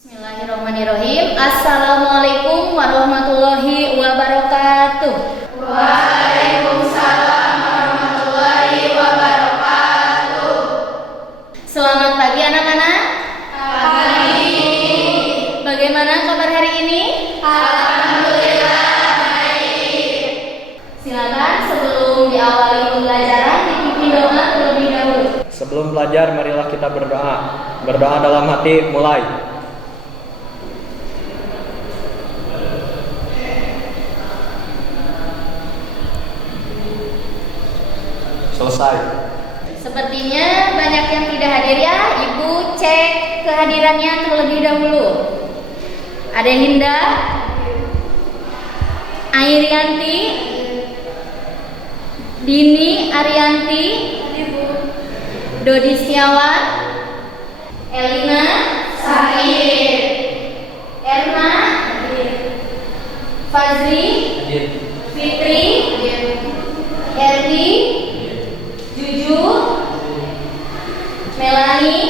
Bismillahirrahmanirrahim. Assalamualaikum warahmatullahi wabarakatuh. Waalaikumsalam warahmatullahi wabarakatuh. Selamat pagi anak-anak. Pagi. Bagaimana kabar hari ini? Alhamdulillah baik. Silakan sebelum diawali pembelajaran dipimpin doa terlebih dahulu. Sebelum belajar, marilah kita berdoa. Berdoa dalam hati, mulai. Selesai. Sepertinya banyak yang tidak hadir ya. Ibu cek kehadirannya terlebih dahulu. Ada Linda, Airianti, Dini Arianti, Dodi Setiawan, Elina, Sakit. Erna, Fazri, Fitri, Erdi, Juju, Melani,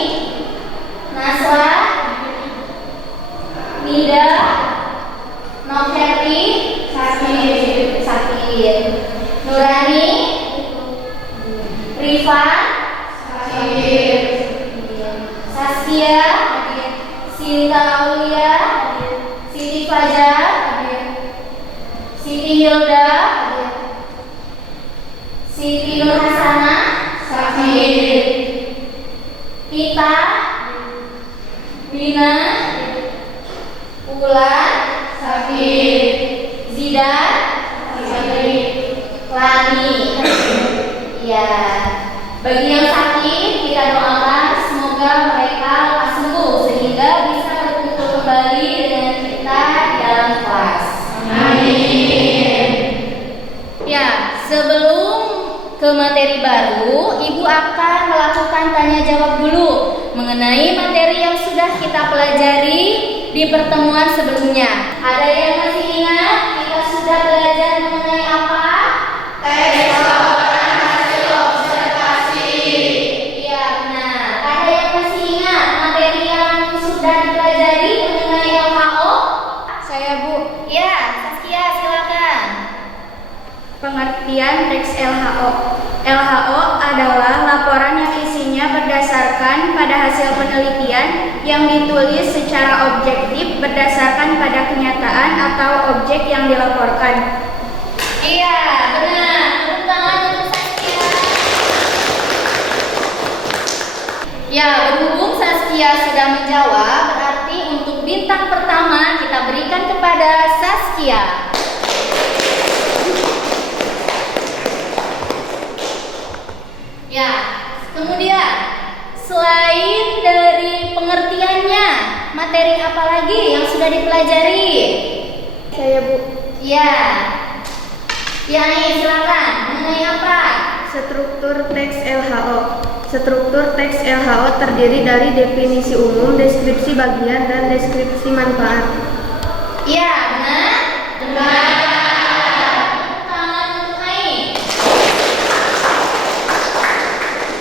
Nasra, Nida, Noverti, sakit, Nurani, Rifa, Sakit. Saskia, Sinta Aulia, Siti Fajar, Siti Hilda, Siti Nur Hasana, Sakit. Tita, Wina, Ulan, Sakit. Zidan, Sakit. Lani. Ya, bagi yang sakit kita doakan semoga mereka lekas sembuh sehingga bisa berkumpul kembali dengan kita di dalam kelas. Amin. Ya, sebelum ke materi baru, Ibu akan melakukan tanya jawab dulu mengenai materi yang sudah kita pelajari di pertemuan sebelumnya. Ada yang masih ingat kita sudah belajar mengenai apa? Teks laporan hasil observasi. Iya, benar. Ada yang masih ingat materi yang sudah dipelajari mengenai LHO? Saya Bu, Ya, Saskia silakan. pengertian teks LHO. LHO adalah laporan yang isinya berdasarkan pada hasil penelitian yang ditulis secara objektif berdasarkan pada kenyataan atau objek yang dilaporkan. Iya, benar. Tepuk tangan untuk Saskia. Ya, berhubung Saskia sudah menjawab, berarti untuk bintang pertama kita berikan kepada Saskia. Ya, kemudian selain dari pengertiannya, materi apa lagi yang sudah dipelajari? Saya Bu, Ya, silakan. Mengenai apa? struktur teks LHO. Struktur teks LHO terdiri dari definisi umum, deskripsi bagian, dan deskripsi manfaat. Iya, benar? Benar. Tangan untuk Ai.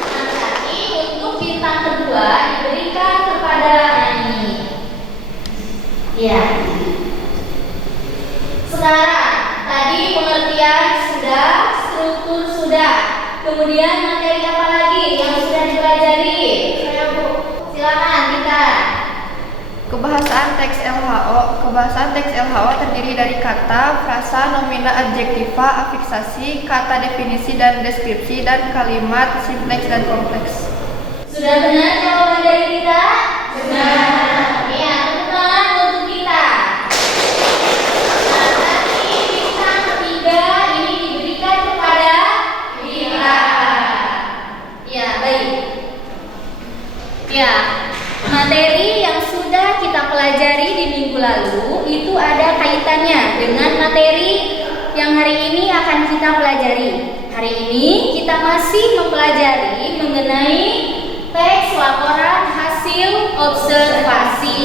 Nah, berarti untuk bintang kedua diberikan kepada Ani. Iya. Sekarang, tadi pengertian sudah, struktur sudah. Kemudian materi apa lagi yang sudah dipelajari? Saya Bu, Silakan kita. kebahasaan teks LHO. Kebahasaan teks LHO terdiri dari kata, frasa, nomina, adjektiva, afiksasi, kata definisi dan deskripsi, dan kalimat simpleks dan kompleks. Sudah benar jawaban dari kita? Benar. Iya, tepuk tangan untuk kita. Nah, nanti bintang ketiga ini diberikan kepada kita. Ya, baik. Ya, materi yang sudah kita pelajari di minggu lalu itu ada kaitannya dengan materi yang hari ini akan kita pelajari. Hari ini kita masih mempelajari mengenai teks laporan hasil observasi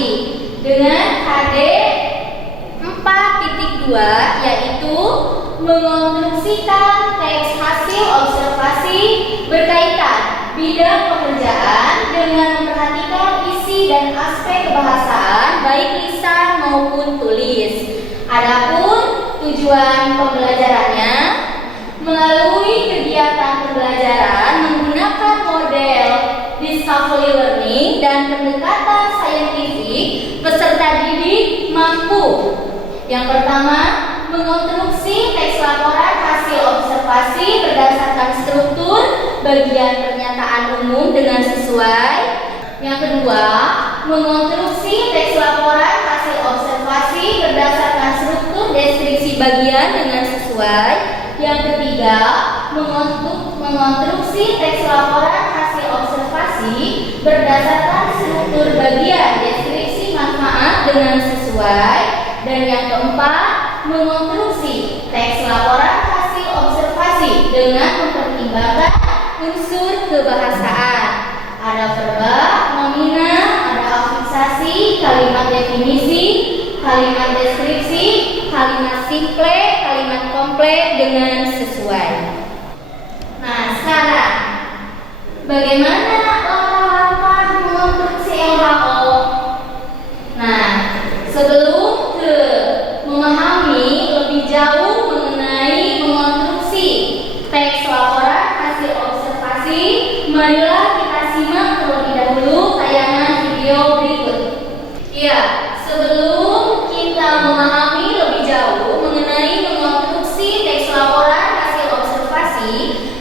dengan KD 4.2, yaitu mengonstruksikan teks hasil observasi berkaitan bidang pekerjaan dengan memperhatikan isi dan aspek kebahasaan kegiatan pembelajarannya melalui kegiatan pembelajaran menggunakan model discovery learning dan pendekatan saintifik, peserta didik mampu. Yang pertama, mengonstruksi teks laporan hasil observasi berdasarkan struktur bagian pernyataan umum dengan sesuai. Yang kedua, mengonstruksi teks laporan hasil observasi berdasarkan struktur deskripsi bagian dengan sesuai. Yang ketiga, mengonstruksi teks laporan hasil observasi berdasarkan struktur bagian deskripsi manfaat dengan sesuai. Dan yang keempat, mengonstruksi teks laporan hasil observasi dengan mempertimbangkan unsur kebahasaan. Ada verba, nomina, ada afiksasi, kalimat definisi, kalimat deskripsi, kalimat simple, kalimat kompleks dengan sesuai. Nah, sekarang bagaimana langkah-langkah mengonstruksi LHO? Nah, sebelum memahami lebih jauh mengenai mengonstruksi teks laporan hasil observasi, marilah kita simak terlebih dahulu tayangan video berikut. Ya, sebelum kita memahami lebih jauh mengenai mengonstruksi teks laporan hasil observasi,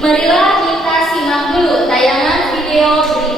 marilah kita simak dulu tayangan video berikut.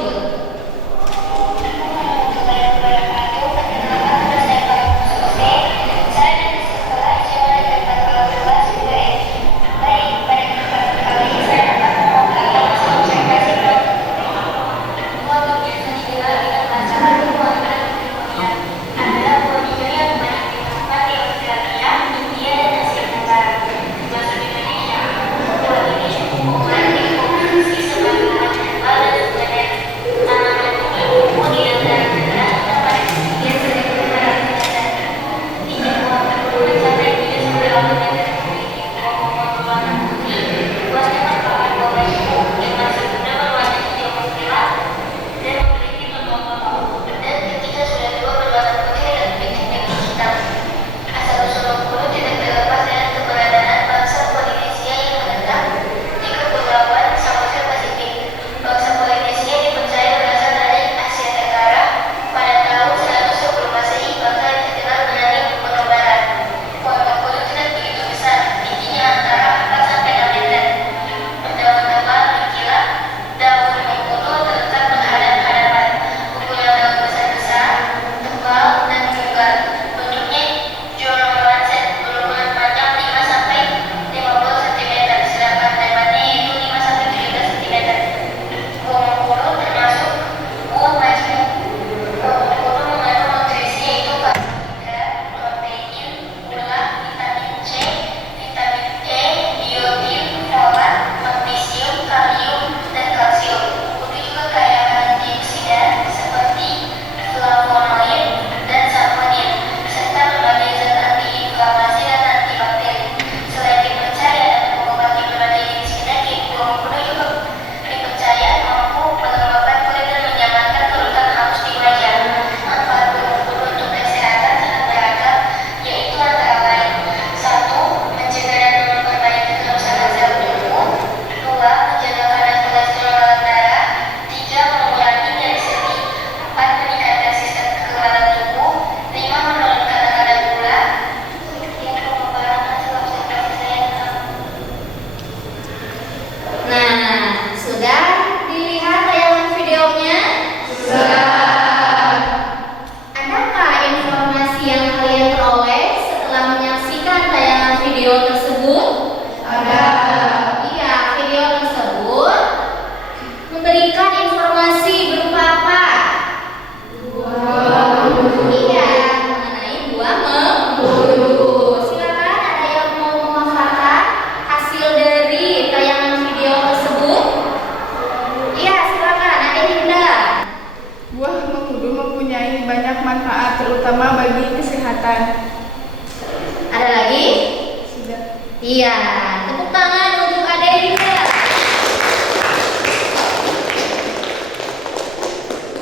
terutama bagi kesehatan. Ada lagi? Sudah. Iya, tepuk tangan untuk Ade Hinda.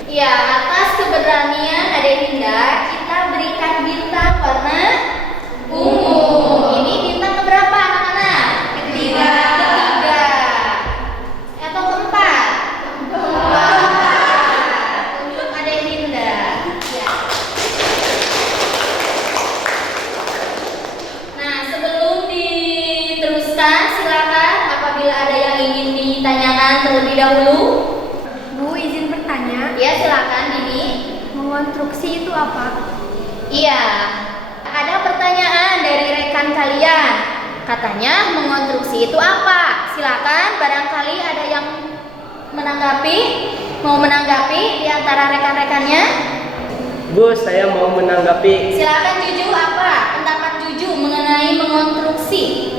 Iya, atas keberanian Ade Hinda, kita berikan bintang warna ungu. Ini bintang keberapa? bertanya, Ya, silakan Dini. mengonstruksi itu apa? Iya, ada pertanyaan dari rekan kalian. Katanya mengonstruksi itu apa? Silakan, barangkali ada yang menanggapi, mau menanggapi di antara rekan-rekannya. Bu, saya mau menanggapi. Silakan Juju, apa pendapat Juju mengenai mengonstruksi?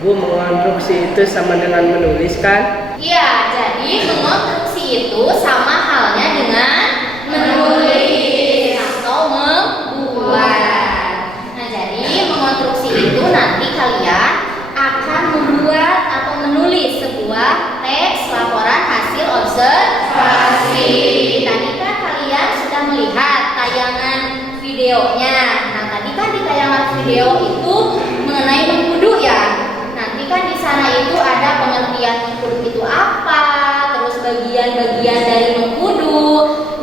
Bu, mengonstruksi itu sama dengan menulis kan? Iya, jadi mengonstruksi itu sama halnya dengan menulis atau membuat. Nah, jadi mengonstruksi itu nanti kalian akan membuat atau menulis sebuah teks laporan hasil observasi. Tadi kan kalian sudah melihat tayangan videonya. Nah, tadi kan di tayangan video itu mengenai mengkudu ya. Nanti kan di sana itu ada pengertian mengkudu itu apa, terus bagian-bagian dari mengkudu,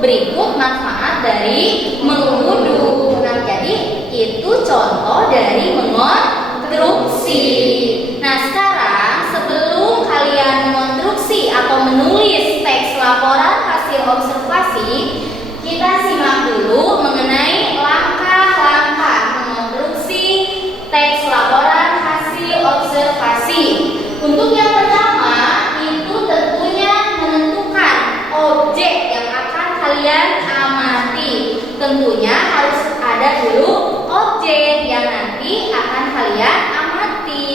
berikut manfaat dari mengkudu. Nah, jadi itu contoh dari mengonstruksi. Nah, sekarang sebelum kalian mengonstruksi atau menulis teks laporan hasil observasi, kita simak dulu mengenai langkah-langkah mengonstruksi teks laporan hasil observasi. Untuk yang pertama itu tentunya menentukan objek yang akan kalian amati. Tentunya harus ada dulu objek yang nanti akan kalian amati.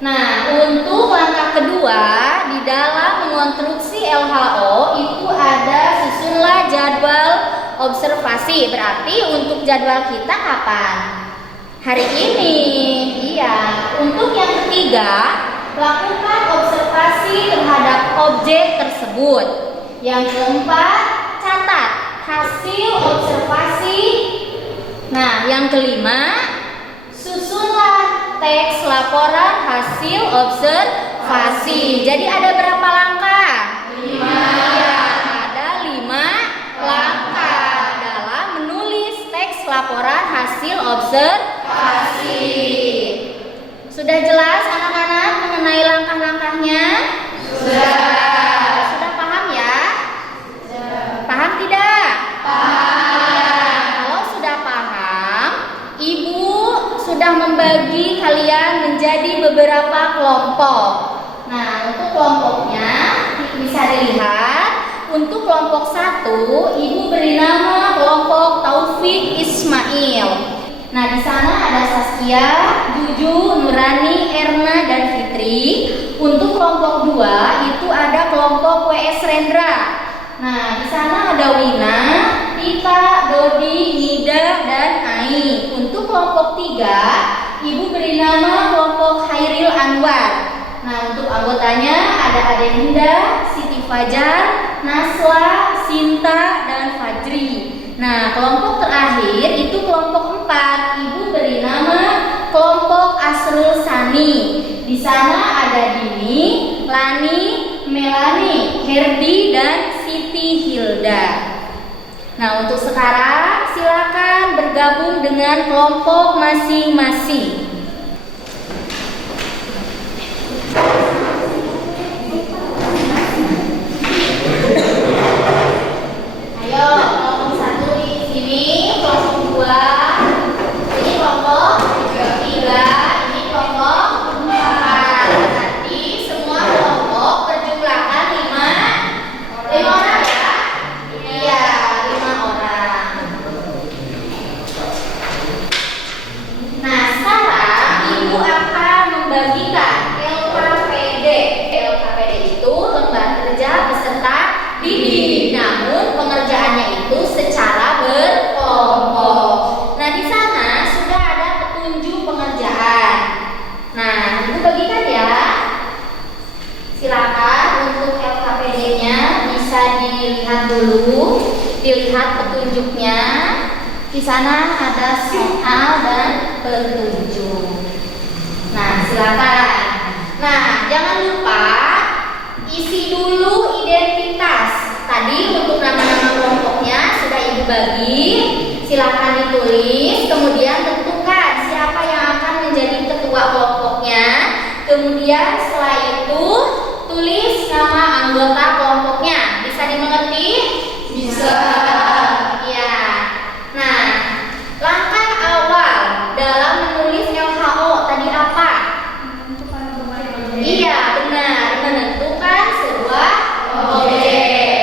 Nah, untuk langkah kedua di dalam mengonstruksi LHO itu ada susunlah jadwal observasi. Berarti untuk jadwal kita kapan? Hari ini. Iya. Untuk yang ketiga, lakukan observasi terhadap objek tersebut. Yang keempat, catat hasil observasi. Nah, yang kelima, susunlah teks laporan hasil observasi. Jadi ada berapa langkah? 5. Ya, ada 5 langkah dalam menulis teks laporan hasil observasi. Sudah jelas anak-anak mengenai langkah-langkahnya? Sudah paham ya? Paham tidak? Paham. Kalau sudah paham, Ibu sudah membagi kalian menjadi beberapa kelompok. Nah, untuk kelompoknya bisa dilihat. Untuk kelompok 1, Ibu beri nama kelompok Taufik Ismail. Nah, di sana ada Saskia, Juju, Nurani, Erna, dan Fitri. Untuk kelompok 2 itu ada kelompok WS Rendra. Nah, di sana ada Wina, Tita, Dodi, Nida, dan Ai. Untuk kelompok 3, Ibu beri nama kelompok Hairil Anwar. Nah, untuk anggotanya ada Adelinda, Siti Fajar, Nasla, Sinta, dan Fajri. Nah, kelompok terakhir itu kelompok 4. Ibu beri nama kelompok Asrul Sani. Di sana ada Dini, Lani, Melani, Herdi, dan Siti Hilda. Nah, untuk sekarang silakan bergabung dengan kelompok masing-masing. Ayo, kelompok 1 di sini, kelompok 2, ini kelompok 3, ini kelompok 4. Nanti semua kelompok berjumlahkan 5 orang ya? Iya, 5 orang. Nah, sekarang Ibu akan membagikan LKPD. LKPD itu lembar kerja beserta didik. Namun pengerjaannya itu secara berkelompok. Nah, di sana sudah ada petunjuk pengerjaan. Nah, Ibu bagikan ya. Silakan untuk LKPD-nya bisa dilihat dulu, dilihat petunjuknya. Di sana ada soal dan petunjuk. Nah, silakan. Nah, jangan lupa isi dulu identitas. Tadi untuk nama-nama kelompoknya sudah Ibu bagi. Silakan ditulis, kemudian tentukan siapa yang akan menjadi ketua kelompoknya. Kemudian setelah itu tulis nama anggota kelompoknya. Bisa dimengerti? Bisa. Ya. Nah, langkah awal dalam menulis LHO tadi apa? Iya, benar. Menentukan sebuah objek.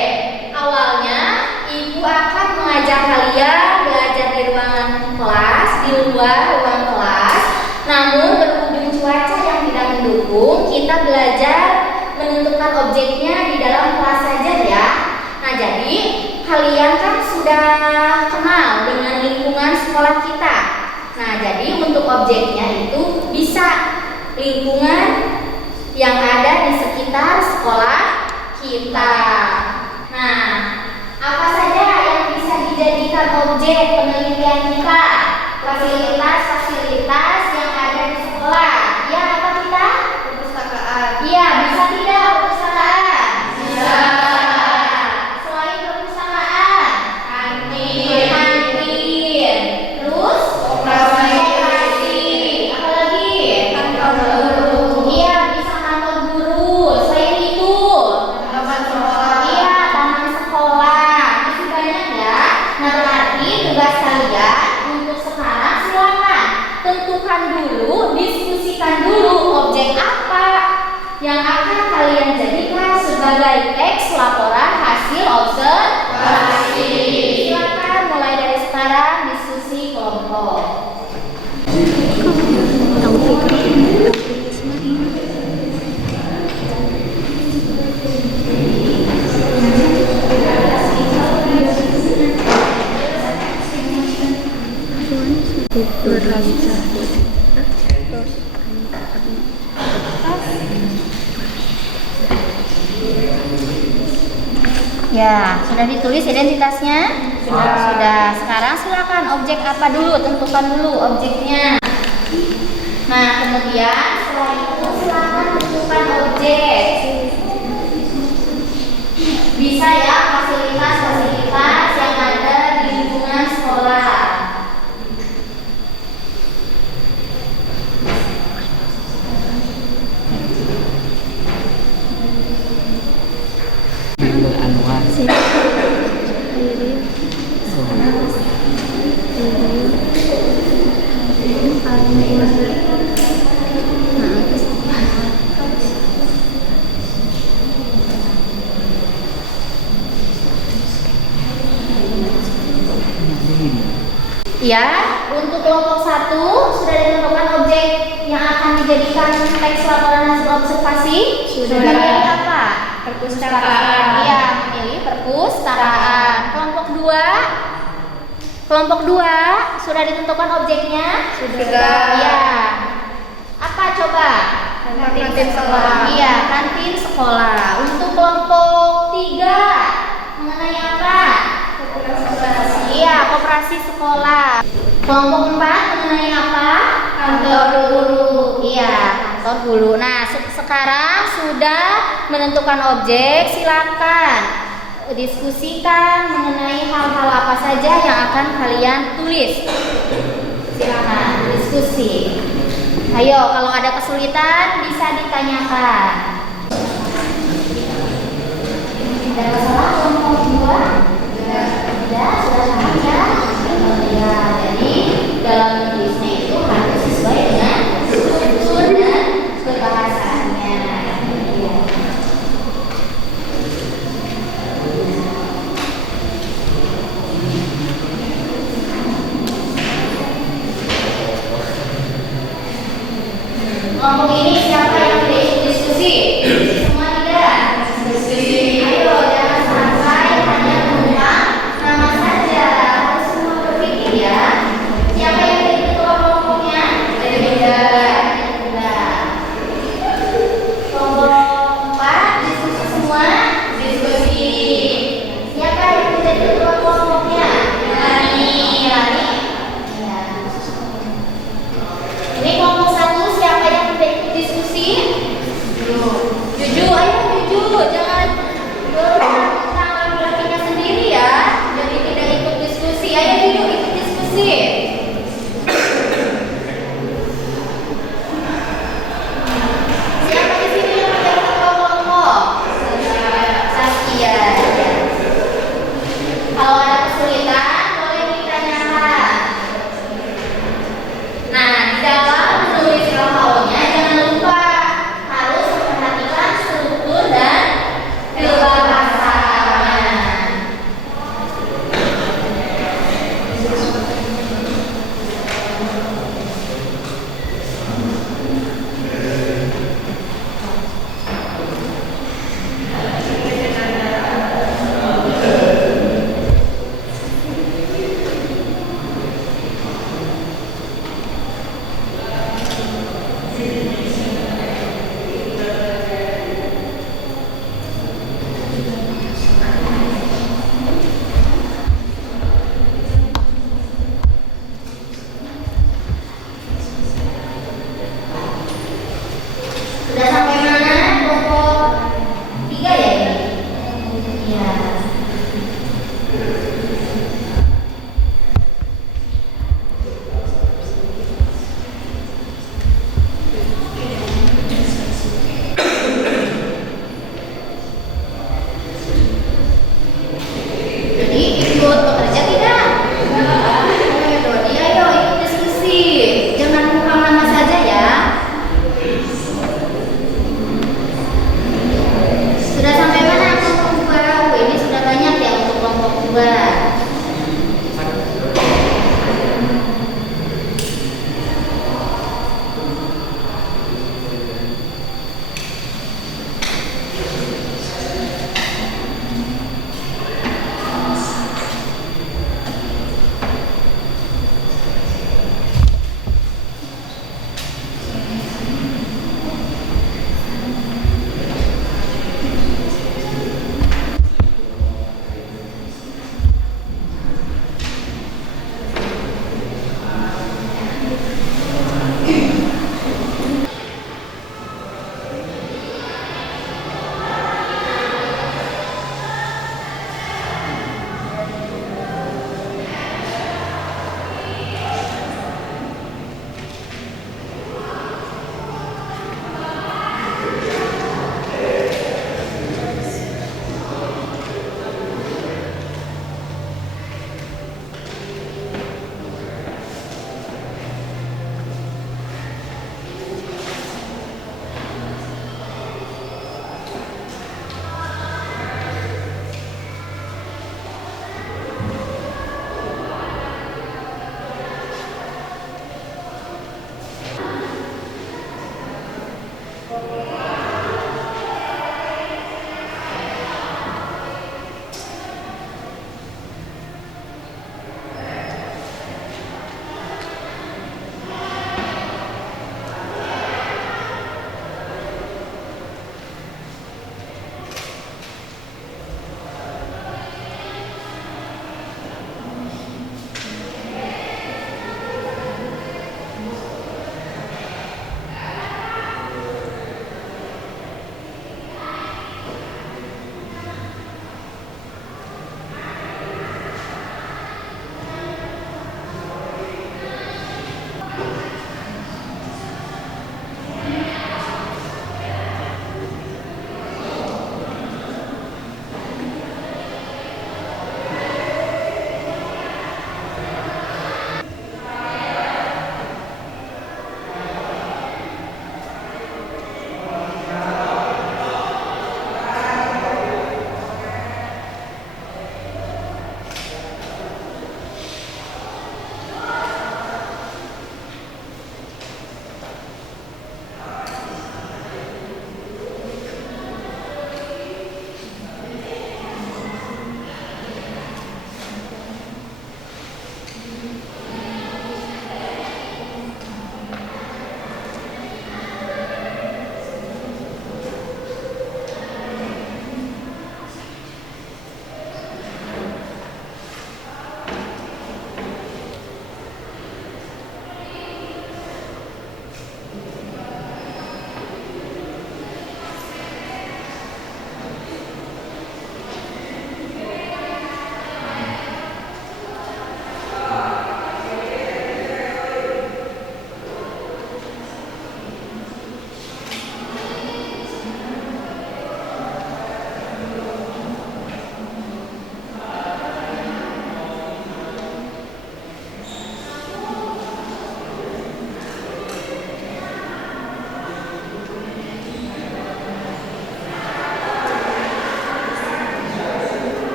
Awalnya, Ibu akan mengajak kalian belajar di ruangan kelas, di luar ruang kelas. Namun berhubung cuaca yang tidak mendukung, kita belajar menentukan objeknya di dalam kelas saja ya. Nah, jadi kalian kan sudah kenal dengan lingkungan sekolah kita. Nah, jadi untuk objeknya itu bisa lingkungan yang ada di sekitar sekolah kita. Nah, apa saja yang bisa dijadikan objek penelitian kita? Fasilitas-fasilitas yang ada di sekolah. Ya, apa kita? Perpustakaan. Iya, bisa tidak perpustakaan? Bisa. Selain perpustakaan, Kantin. kantin. Terus Koperasi. Apa lagi? Kantor guru. Iya, bisa kantor guru. Selain itu, Taman sekolah. iya, taman sekolah. Masih banyak ya. Nah, berarti tugas kalian untuk sekarang silakan tentukan dulu, diskusikan dulu objek apa yang akan kalian jadikan sebagai teks laporan hasil observasi. Silakan mulai dari sekarang diskusi kelompok. Ya, sudah ditulis identitasnya? Sudah. Sekarang silakan objek apa dulu, tentukan dulu objeknya. Nah, kemudian setelah itu silakan tentukan objek. Bisa ya fasilitas-fasilitas yang ada di lingkungan sekolah. Ya, untuk kelompok 1 sudah ditentukan objek yang akan dijadikan teks laporan hasil observasi. Sudah. Memilih apa? Perpustakaan. Iya, memilih perpustakaan. Kelompok 2 sudah ditentukan objeknya? Sudah. Iya. Apa coba? Kantin sekolah. Iya, kantin sekolah. Untuk kelompok 3 mengenai apa? Iya, koperasi sekolah. Kelompok 4 mengenai apa? Kantor guru. Iya, kantor guru. Nah, sekarang sudah menentukan objek, silakan diskusikan mengenai hal-hal apa saja yang akan kalian tulis. Silakan diskusi. Ayo, kalau ada kesulitan bisa ditanyakan. Ada masalah kelompok 2? Sudah paham ya? Ya, jadi dalam menulisnya itu harus sesuai dengan struktur dan kebahasaannya. Ya. Kelompok ini siapa yang tidak ikut diskusi? Semua tidak? Diskusi. Ayo, jangan sampai hanya menumpang nama saja. Harus semua berpikir ya. Siapa yang jadi ketua kelompoknya? Tidak. Kelompok 4 diskusi semua. Diskusi. Siapa yang menjadi ketua kelompoknya? Rani. Ya. Ini kelompok 1 siapa yang tidak ikut diskusi? Kalau ada kesulitan, boleh ditanyakan. Nah, di dalam menulis LHO-nya jangan lupa harus memperhatikan struktur dan filter pasalnya. Sudah sampai mana? Kelompok 3 ya ini? Iya. Jadi ikut bekerja tidak? Ayo Dodi, ayo ikut diskusi. Jangan buang lama saja ya. Sudah sampai mana kelompok 2? Ini sudah banyak ya untuk kelompok 2.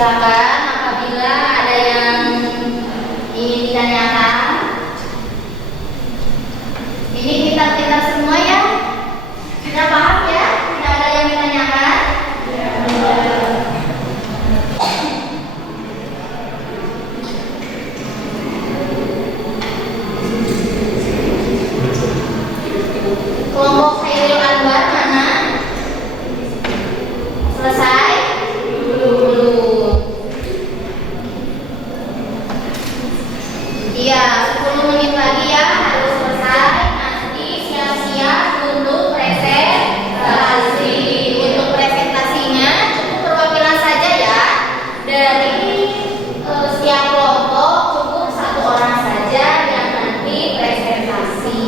Silakan apabila ada yang ingin ditanyakan. Ini kita semua ya. Sudah paham ya? Tidak ada yang ditanyakan? Kelompok Khairil Anwar mana? Selesai? Belum. Iya, 10 menit lagi ya harus selesai. Nanti siap-siap untuk presentasi. Untuk presentasinya cukup perwakilan saja ya. Dari setiap kelompok cukup 1 orang saja yang nanti presentasi.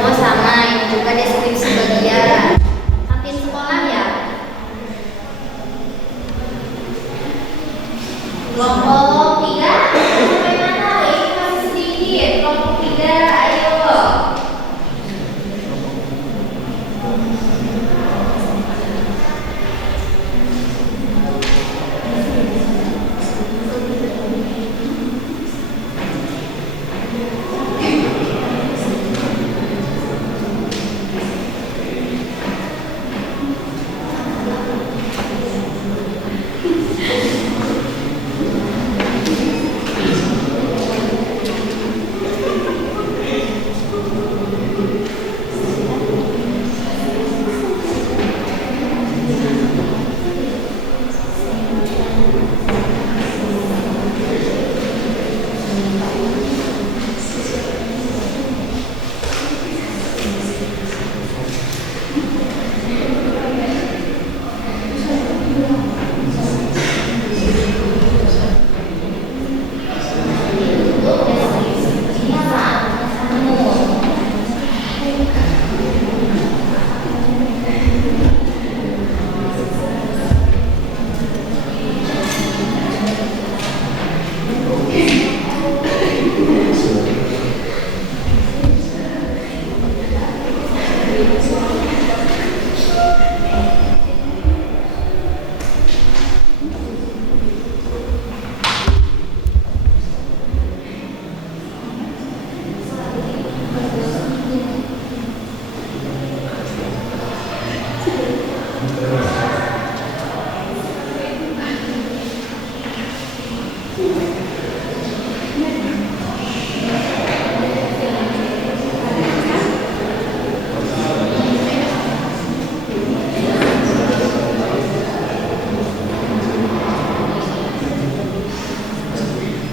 Oh sama, ini juga deskripsi bagian. Kantin sekolah ya. Kelompok 3 sampai mana? Ini masih sedikit. Kelompok 3, ayo.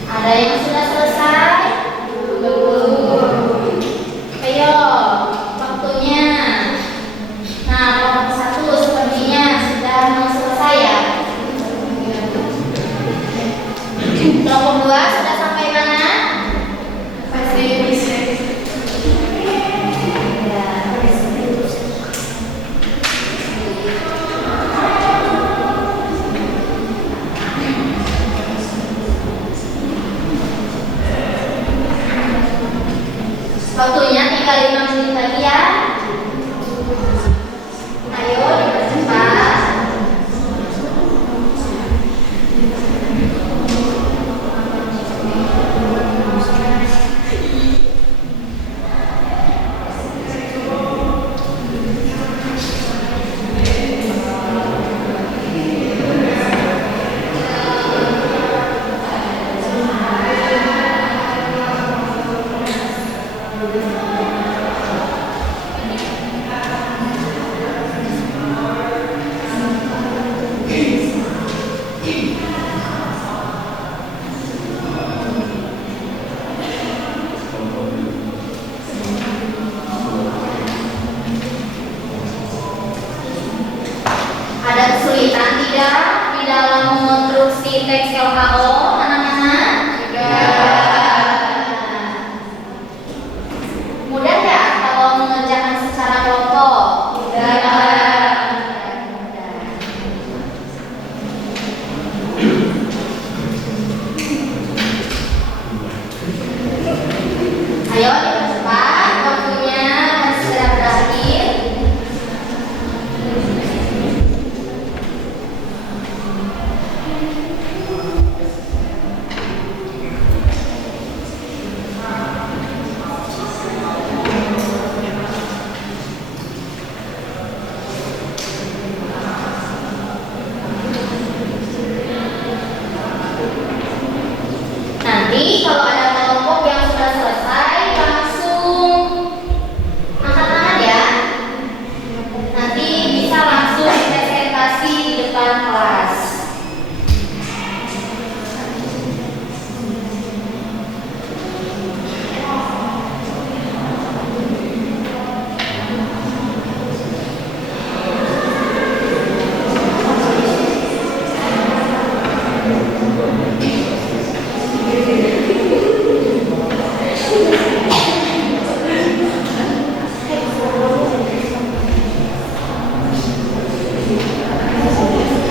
Ada yang sudah selesai? Belum. Ayo, waktunya. Nah, kelompok 1 sepertinya sudah mau selesai ya. Kelompok 2 sudah sampai mana? Masih bisa. Waktunya tinggal 5 menit lagi ya. Ayo dipercepat. teks LHO anak-anak? Mudah nggak kalau mengerjakan secara kelompok? Mudah. Ayo dipercepat, waktunya masih segera berakhir. Nanti kalau ada kelompok yang sudah selesai langsung angkat tangan ya. Nanti bisa langsung presentasi di depan kelas.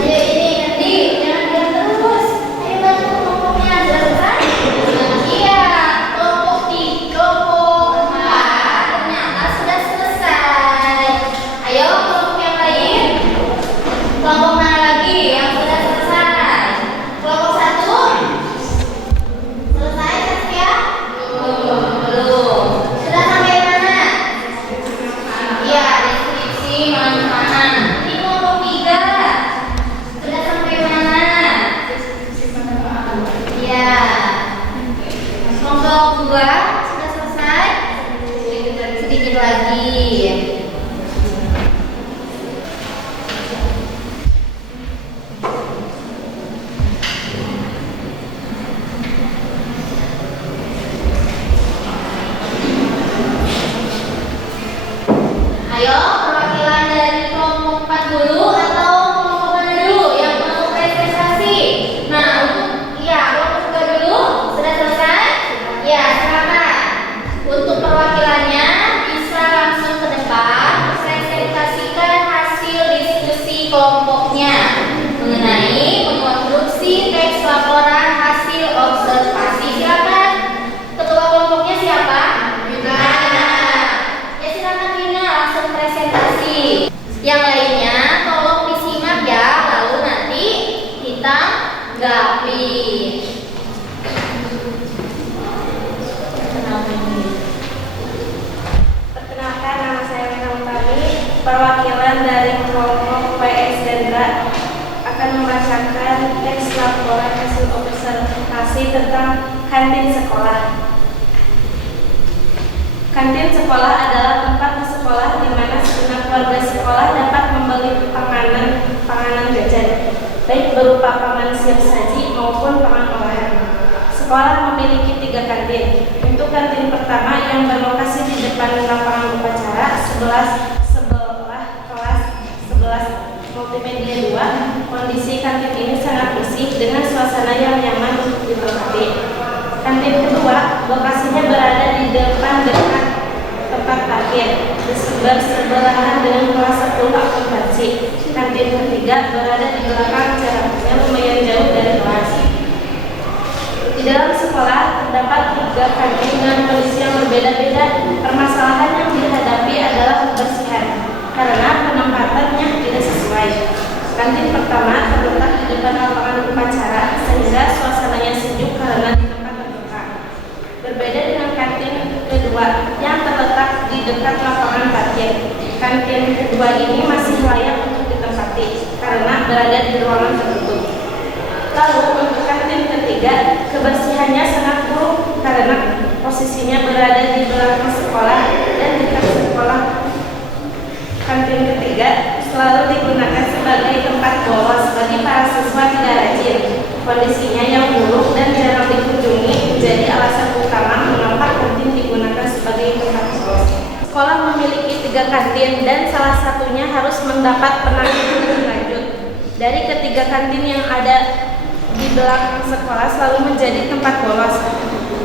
Ayo ini nanti jangan diam terus. Ayo bantu kelompoknya sudah selesai. Iya, kelompok 3, kelompok 4 ternyata sudah selesai. Ayo kelompok yang lain. Kelompok mana lagi yang sudah selesai? Kelompok 1 selesai Saskia? Belum. Sudah sampai mana? Iya, deskripsi mana? Ini kelompok 3 sudah sampai mana? Iya. Kelompok 2 sudah selesai? Sedikit lagi. Ayo, perwakilan dari kelompok 4 dulu atau kelompok mana dulu yang mau presentasi? Nah, kelompok 3 dulu sudah selesai? Ya, silakan. Untuk perwakilannya bisa langsung ke depan presentasikan hasil diskusi kelompoknya mengenai mengkonstruksi teks laporan hasil observasi. Silakan. Ketua kelompoknya siapa? Ya silakan Dina langsung presentasi. Yang lainnya tolong disimak ya, lalu nanti kita tanggapi. Perkenalkan, nama saya Mena Utami, perwakilan dari kelompok PS Dendra akan membacakan teks laporan hasil observasi tentang kantin sekolah. Kantin sekolah adalah tempat di sekolah di mana segenap warga sekolah dapat membeli panganan jajan, baik berupa pangan siap saji maupun pangan olahan. Sekolah memiliki 3 kantin. Untuk kantin pertama yang berlokasi di depan lapangan upacara sebelah kelas 11 multimedia 2, kondisi kantin ini sangat bersih dengan suasana yang nyaman untuk ditempati. Kantin kedua lokasinya berada di depan dekat tempat parkir, bersebelahan dengan kelas 10 akuntansi. Kantin ketiga berada di belakang jaraknya lumayan jauh dari kelas. Di dalam sekolah terdapat 3 kantin dengan kondisi yang berbeda-beda. Permasalahan yang dihadapi adalah kebersihan karena penempatannya tidak sesuai. Kantin pertama terletak di depan lapangan upacara sehingga suasananya sejuk karena di tempat terbuka. Berbeda dengan kantin kedua yang terletak di dekat lapangan parkir. Kantin kedua ini masih layak untuk ditempati karena berada di ruangan tertutup. Lalu untuk kantin ketiga, kebersihannya sangat buruk karena posisinya berada di belakang sekolah dan dekat sekolah. Kantin ketiga selalu digunakan sebagai tempat bolos bagi para siswa tidak rajin. Kondisinya yang buruk dan jarang dikunjungi menjadi alasan utama mengapa kantin digunakan sebagai tempat bolos. Sekolah memiliki 3 kantin dan salah satunya harus mendapat penanganan lebih lanjut. Dari ketiga kantin yang ada di belakang sekolah selalu menjadi tempat bolos.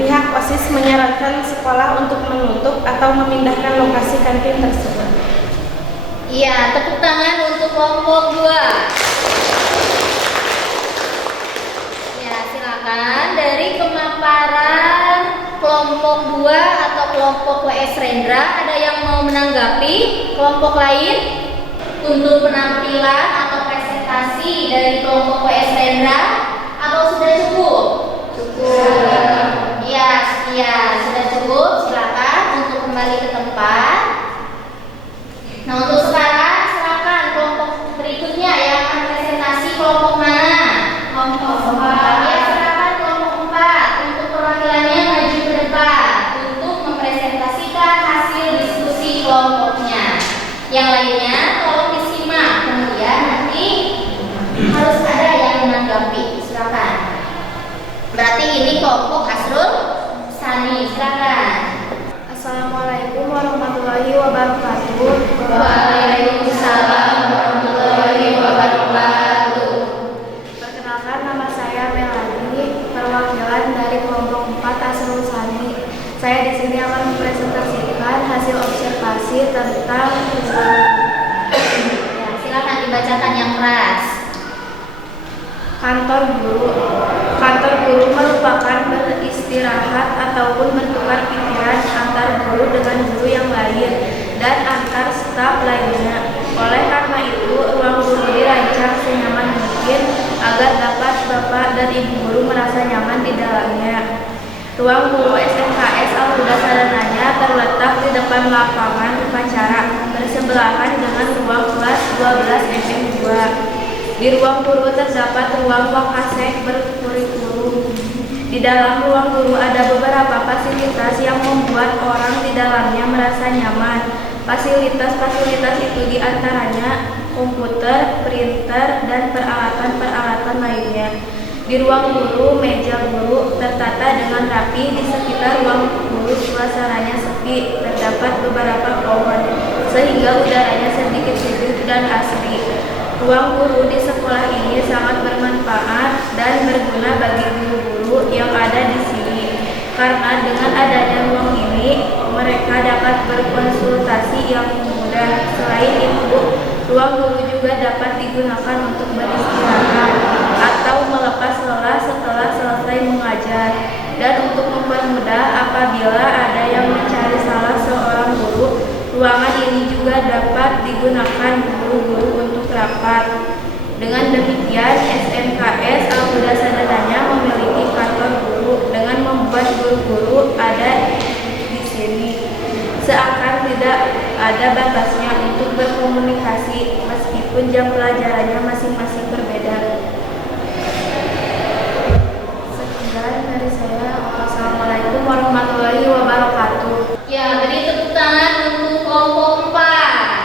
Pihak OSIS menyarankan sekolah untuk menutup atau memindahkan lokasi kantin tersebut. Iya, tepuk tangan untuk kelompok 2. Ya, silakan dari pemaparan kelompok 2 atau kelompok WS Rendra, ada yang mau menanggapi? Kelompok lain? Untuk penampilan atau presentasi dari kelompok WS Rendra, atau sudah cukup? Cukup. Iya, sudah cukup. Silakan untuk kembali ke tempat. Nah, untuk sekarang silakan kelompok berikutnya yang akan presentasi kelompok mana? Kelompok 4. Ya, silakan kelompok 4 untuk perwakilannya maju ke depan untuk mempresentasikan hasil diskusi kelompoknya. Yang lainnya tolong disimak, kemudian nanti harus ada yang menanggapi. Silakan. Berarti ini kelompok Asrul Sani. Silakan. Assalamualaikum warahmatullahi wabarakatuh. Waalaikumsalam warahmatullahi wabarakatuh. Perkenalkan, nama saya Melani, perwakilan dari kelompok 4 Asrul Sani. Saya di sini akan mempresentasikan hasil observasi tentang Ya, silakan dibacakan yang keras. kantor guru. Kantor guru merupakan beristirahat ataupun bertukar pikiran antar guru dengan guru yang lain dan antar staf lainnya. Oleh karena itu, ruang guru dirancang senyaman mungkin agar dapat Bapak dan Ibu guru merasa nyaman di dalamnya. Ruang guru SMKS Al-Huda Sadananya terletak di depan lapangan upacara, bersebelahan dengan ruang kelas 12 SM2. Di ruang guru terdapat ruang wakasek berkurikulum. Di dalam ruang guru ada beberapa fasilitas yang membuat orang di dalamnya merasa nyaman. Fasilitas-fasilitas itu diantaranya komputer, printer, dan peralatan-peralatan lainnya. Di ruang guru, meja guru tertata dengan rapi. Di sekitar ruang guru suasananya sepi, terdapat beberapa pohon, sehingga udaranya sedikit sejuk dan asri. Ruang guru di sekolah ini sangat bermanfaat dan berguna bagi guru-guru yang ada di sini. Karena dengan adanya ruang ini, mereka dapat berkonsultasi yang mudah. Selain itu, ruang guru juga dapat digunakan untuk beristirahat atau melepas lelah setelah selesai mengajar. Dan untuk mempermudah apabila ada yang mencari salah seorang guru, ruangan ini juga dapat digunakan guru-guru untuk rapat. Dengan demikian, SMKS Al-Huda Sadananya memiliki kantor guru dengan membuat guru-guru ada di sini. Seakan tidak ada batasnya untuk berkomunikasi meskipun jam pelajarannya masing-masing berbeda. Sekian dari saya. Wassalamualaikum warahmatullahi wabarakatuh. Ya, beri tepuk tangan untuk kelompok 4.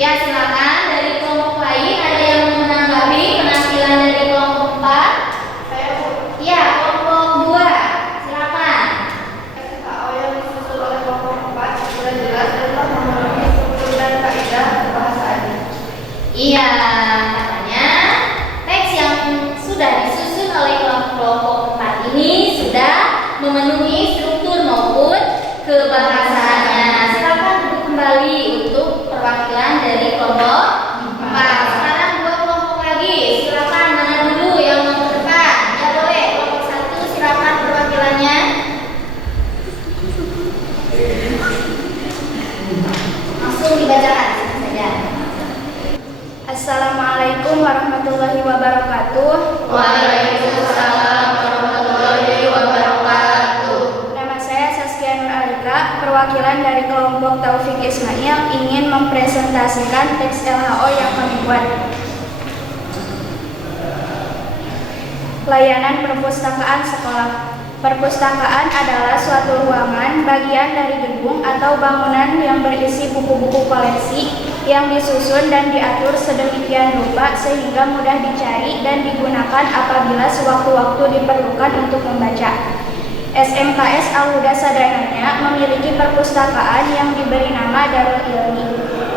Ya, silakan dari kelompok lain ada yang menanggapi penampilan dari kelompok 4? Ya, kelompok 2. Silakan. SKO yang disusun oleh kelompok 4 sudah jelas tentang memenuhi struktur dan kaidah bahasanya. Iya, katanya teks yang sudah disusun oleh kelompok 4 ini sudah memenuhi struktur maupun kebahasaannya. Silakan duduk kembali untuk perwakilan dari kelompok 4. Sekarang 2 kelompok lagi. Silakan mana dulu yang mau ke depan? Ya boleh. Kelompok 1 silakan perwakilannya. Langsung dibacakan saja. Assalamualaikum warahmatullahi wabarakatuh. Waalaikumsalam warahmatullahi wabarakatuh. Nama saya Saskia Nur Alika, perwakilan dari kelompok Taufik Ismail, ingin mempresentasikan teks LHO yang kami buat. Layanan perpustakaan sekolah. Perpustakaan adalah suatu ruangan, bagian dari gedung atau bangunan yang berisi buku-buku koleksi yang disusun dan diatur sedemikian rupa sehingga mudah dicari dan digunakan apabila sewaktu-waktu diperlukan untuk membaca. SMKS Al-Huda Sadananya memiliki perpustakaan yang diberi nama Darul Ilmi.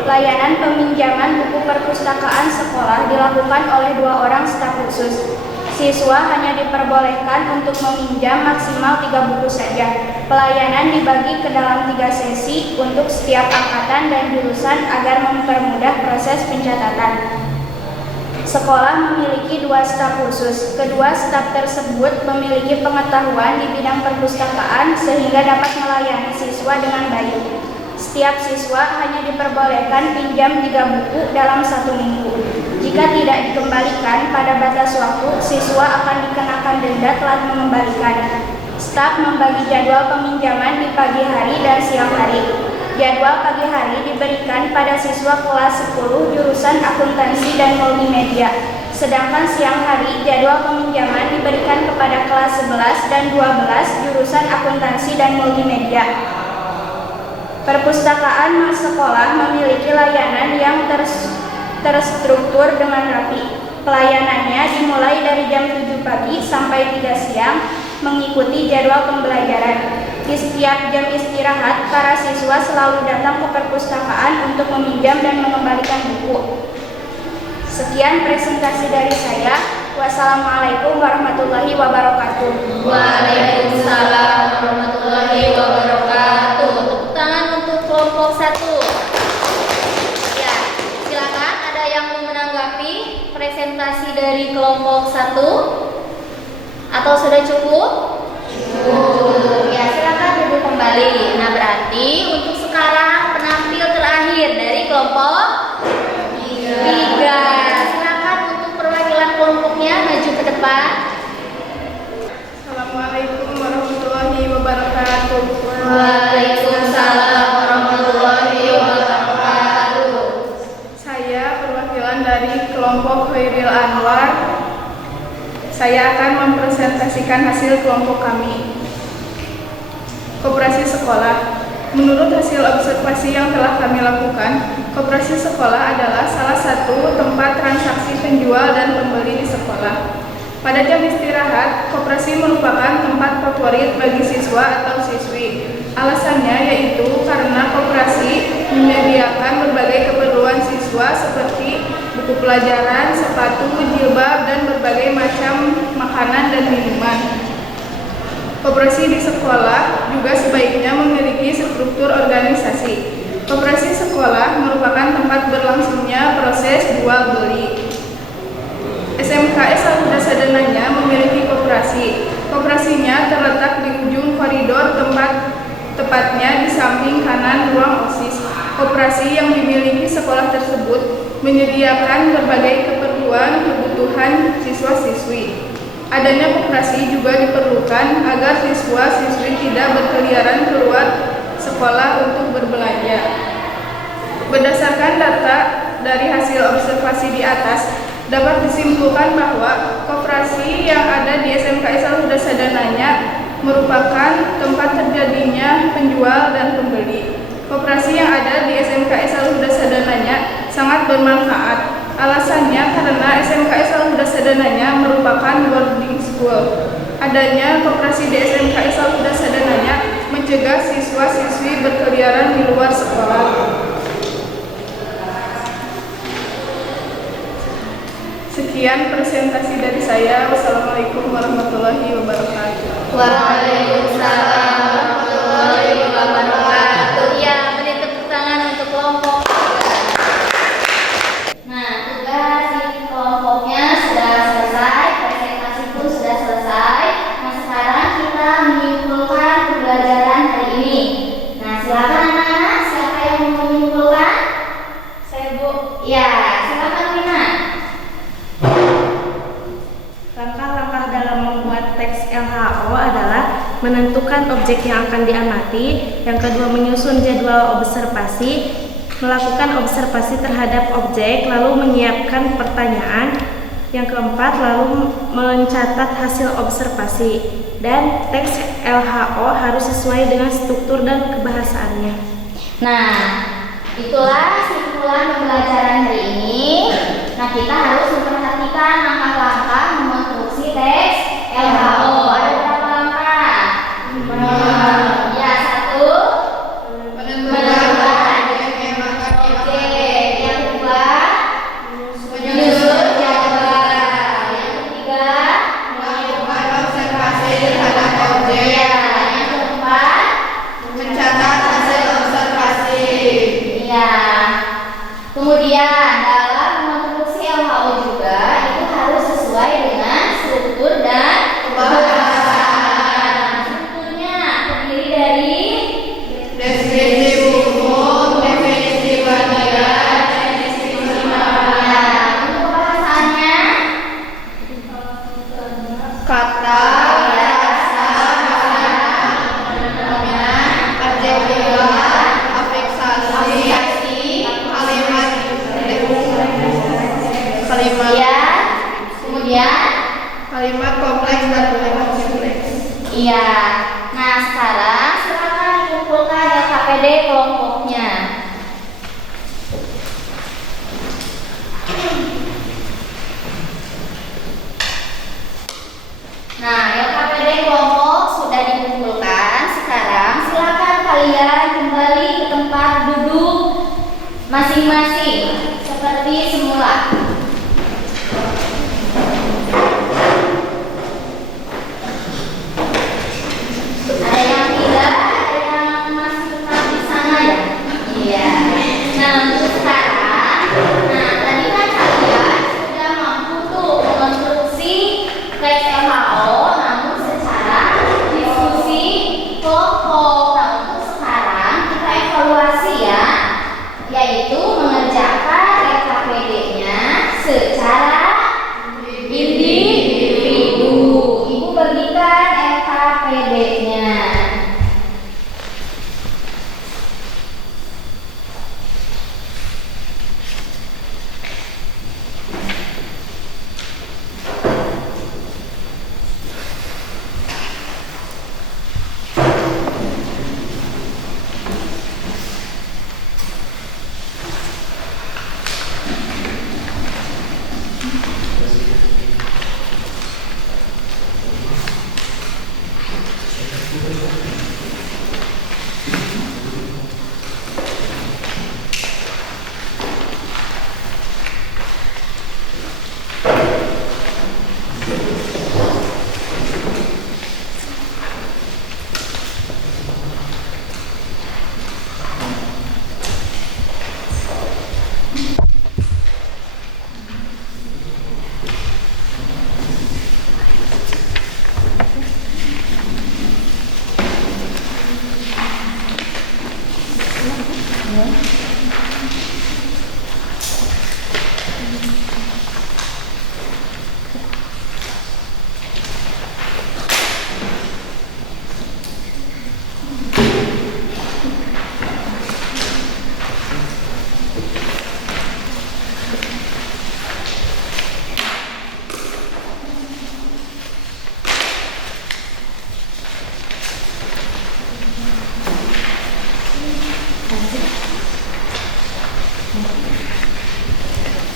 Layanan peminjaman buku perpustakaan sekolah dilakukan oleh 2 orang staf khusus. Siswa hanya diperbolehkan untuk meminjam maksimal 3 buku saja. Pelayanan dibagi ke dalam 3 sesi untuk setiap angkatan dan jurusan agar mempermudah proses pencatatan. Sekolah memiliki 2 staf khusus. Kedua staf tersebut memiliki pengetahuan di bidang perpustakaan sehingga dapat melayani siswa dengan baik. Setiap siswa hanya diperbolehkan pinjam 3 buku dalam 1 minggu. Jika tidak dikembalikan pada batas waktu, siswa akan dikenakan denda telat mengembalikan. Staf membagi jadwal peminjaman di pagi hari dan siang hari. Jadwal pagi hari diberikan pada siswa kelas 10 jurusan akuntansi dan multimedia. Sedangkan siang hari jadwal peminjaman diberikan kepada kelas 11 dan 12 jurusan akuntansi dan multimedia. Perpustakaan sekolah memiliki layanan yang terstruktur dengan rapi. Pelayanannya dimulai dari jam 7 pagi sampai 3 siang mengikuti jadwal pembelajaran. Di setiap jam istirahat, para siswa selalu datang ke perpustakaan untuk meminjam dan mengembalikan buku. Sekian presentasi dari saya. Wassalamualaikum warahmatullahi wabarakatuh. Waalaikumsalam warahmatullahi wabarakatuh. Tepuk tangan untuk kelompok 1. Ya, silakan ada yang mau menanggapi presentasi dari kelompok 1 atau sudah cukup? Cukup. Ya, silakan duduk kembali. Nah, berarti untuk sekarang penampil terakhir dari kelompok 3. Silakan untuk perwakilan kelompoknya maju ke depan. Assalamualaikum warahmatullahi wabarakatuh. Waalaikumsalam warahmatullahi wabarakatuh. Saya perwakilan dari kelompok Khairil Anwar. Saya akan mempresentasikan hasil kelompok kami. Koperasi sekolah. Menurut hasil observasi yang telah kami lakukan, koperasi sekolah adalah salah satu tempat transaksi penjual dan pembeli di sekolah. Pada jam istirahat, koperasi merupakan tempat favorit bagi siswa atau siswi. Alasannya yaitu karena koperasi menyediakan berbagai keperluan siswa seperti buku pelajaran, sepatu, jilbab, dan berbagai macam makanan dan minuman. Koperasi di sekolah juga sebaiknya memiliki struktur organisasi. Koperasi sekolah merupakan tempat berlangsungnya proses jual beli. SMKS Al-Huda Sadananya memiliki koperasi. Koperasinya terletak di ujung koridor tepatnya di samping kanan ruang OSIS. Koperasi yang dimiliki sekolah tersebut menyediakan berbagai kebutuhan siswa-siswi. Adanya koperasi juga diperlukan agar siswa-siswi tidak berkeliaran keluar sekolah untuk berbelanja. Berdasarkan data dari hasil observasi di atas, dapat disimpulkan bahwa koperasi yang ada di SMKS Al-Huda Sadananya merupakan tempat terjadinya penjual dan pembeli. Koperasi yang ada di SMKS Al-Huda Sadananya sangat bermanfaat. Alasannya karena SMKS Al-Huda Sadananya merupakan boarding school. Adanya koperasi di SMKS Al-Huda Sadananya mencegah siswa-siswi berkeliaran di luar sekolah. Sekian presentasi dari saya. Wassalamualaikum warahmatullahi wabarakatuh. Waalaikumsalam warahmatullahi wabarakatuh. Ya, beri tepuk tangan untuk kelompok. Nah, tugas di kelompoknya sudah selesai, presentasi pun sudah selesai. Nah, sekarang kita menyimpulkan pembelajaran hari ini. Nah, silakan anak-anak, siapa yang mau menyimpulkan? Saya, Bu. Ya, silakan Rina. Langkah-langkah dalam membuat teks LHO adalah menentukan objek yang akan diamati, yang kedua menyusun jadwal observasi, melakukan observasi terhadap objek, lalu menyiapkan pertanyaan, yang keempat lalu mencatat hasil observasi, dan teks LHO harus sesuai dengan struktur dan kebahasaannya. Nah, itulah simpulan pembelajaran hari ini. Nah, kita harus memperhatikan langkah-langkah mengonstruksi teks LHO. Ada berapa langkah? Ya, 1. Menentukan objek Kemudian kalimat kompleks dan kalimat simpleks. iya. Nah, sekarang silakan dikumpulkan LKPD kelompoknya. Nah, LKPD kelompok sudah dikumpulkan. Sekarang silakan kalian kembali ke tempat duduk masing-masing seperti semula. Ada yang tidak, ada yang masih tetap di sana ya? Iya. Nah, untuk sekarang, tadi kan kalian sudah mampu tuh mengonstruksi teks LHO, namun secara diskusi kelompok. Nah, untuk sekarang kita evaluasi ya, yaitu mengerjakan LKPD-nya secara individu. Ibu bagikan LKPD-nya.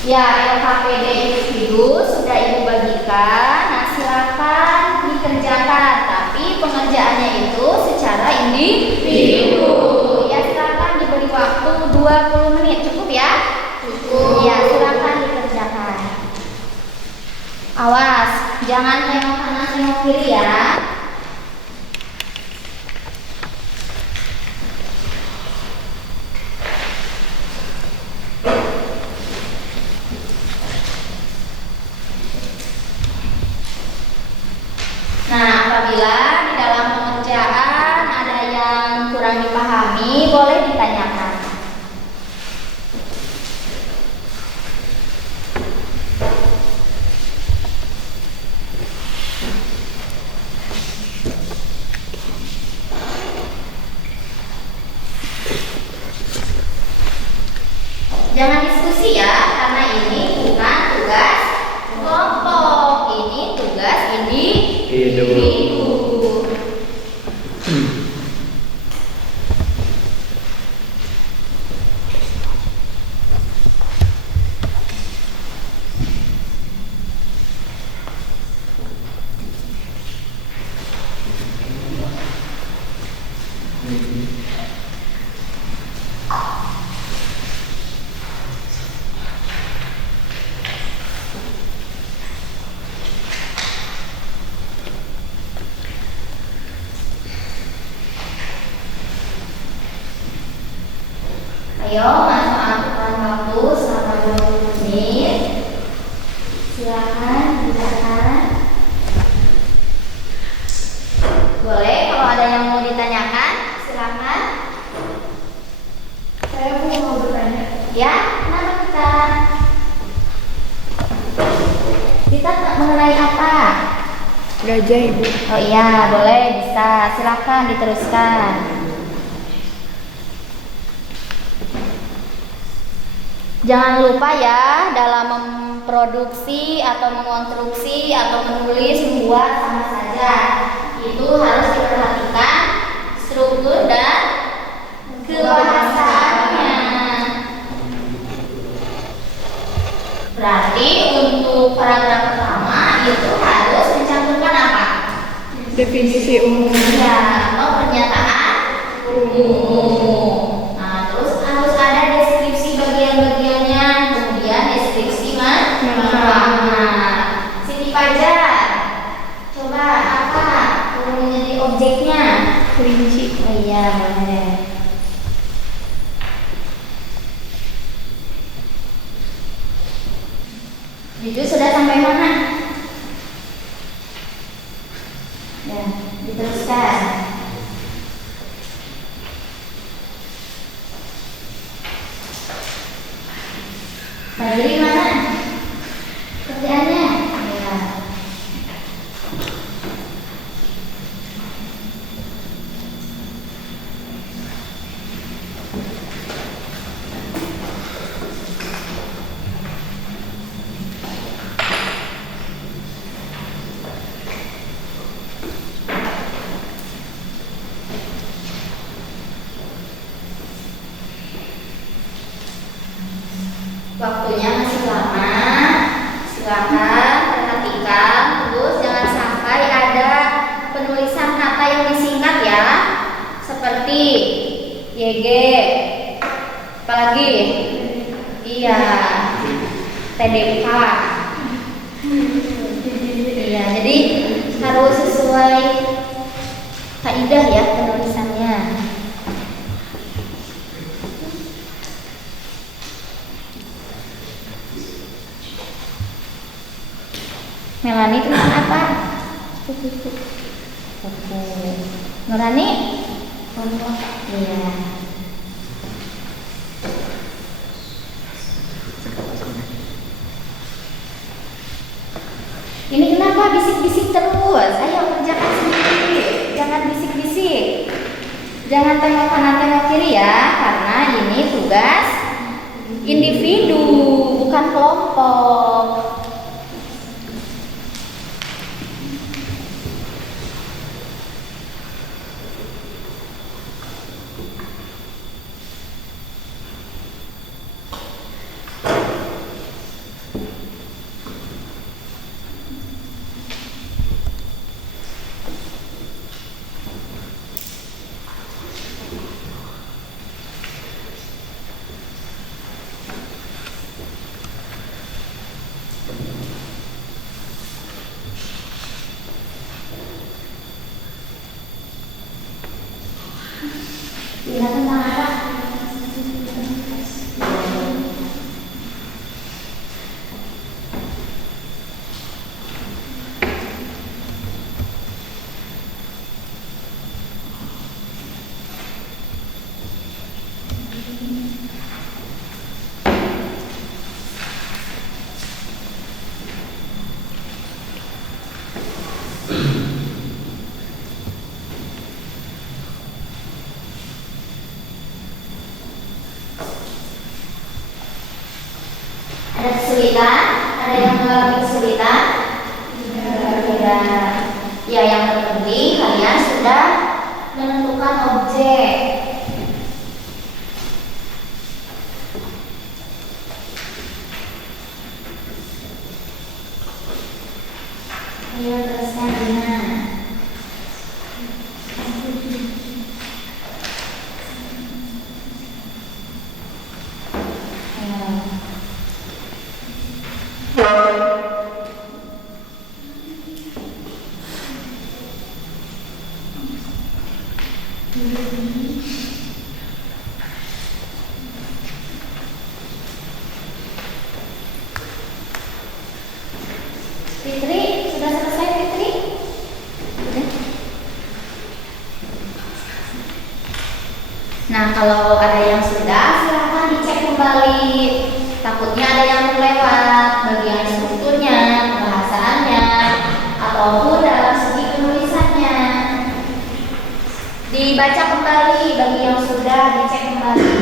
Ya, LKPD individu sudah ibu bagikan. Nah, silakan dikerjakan, tapi pengerjaannya itu secara individu. Ya, silakan diberi waktu 20 menit. Cukup ya? Cukup. Ya, silakan dikerjakan. Awas, jangan tengok kanan tengok kiri ya. Nah, apabila di dalam pengerjaan ada yang kurang dipahami, boleh ditanyakan. Jangan diskusi ya, karena ini bukan tugas kelompok, ini tugas individu. Ayo, manfaatkan waktu selama 20 menit. Silakan dikerjakan. Boleh, kalau ada yang mau ditanyakan, silakan. Saya mau bertanya. Ya, kenapa kita? Kita mengenai apa? Gajah, Ibu. Oh iya, boleh, bisa. Silakan diteruskan. Jangan lupa ya dalam memproduksi atau mengonstruksi atau menulis, membuat sama saja. Itu harus diperhatikan struktur dan kebahasaannya. Berarti untuk paragraf pertama itu harus mencantumkan apa? Definisi umum. Ya, atau pernyataan umum. Nah, terus harus ada deskripsi bagian-bagiannya, kemudian deskripsi manfaat. Siti Fajar, coba apa yang menjadi objeknya? Kelinci. Oh iya, boleh. Itu sudah sampai mana? Ya, diteruskan. Mandiri mana? Kerjaannya? Ya. Waktunya masih lama, silakan perhatikan. Terus jangan sampai ada penulisan kata yang disingkat ya, seperti YG, apalagi iya TDK. Iya, jadi harus sesuai kaidah ya penulisannya. Melani tentang apa? Buku. Nurani? Iya. Ini kenapa bisik-bisik terus? Ayo kerjakan sendiri. Jangan bisik-bisik. Jangan tengok kanan tengok kiri ya, karena ini tugas individu, bukan kelompok. Bila tentang apa? Ada kesulitan? Ada yang mengalami kesulitan? Tidak. Ya, yang terpenting kalian sudah menentukan objek. Ayo teruskan Dina. Fitri, sudah selesai Fitri? Sudah. Nah, kalau ada yang sudah, silahkan dicek kembali. Takutnya ada yang terlewat bagian strukturnya, pembahasannya, ataupun dalam segi penulisannya. Dibaca kembali bagi yang sudah, dicek kembali.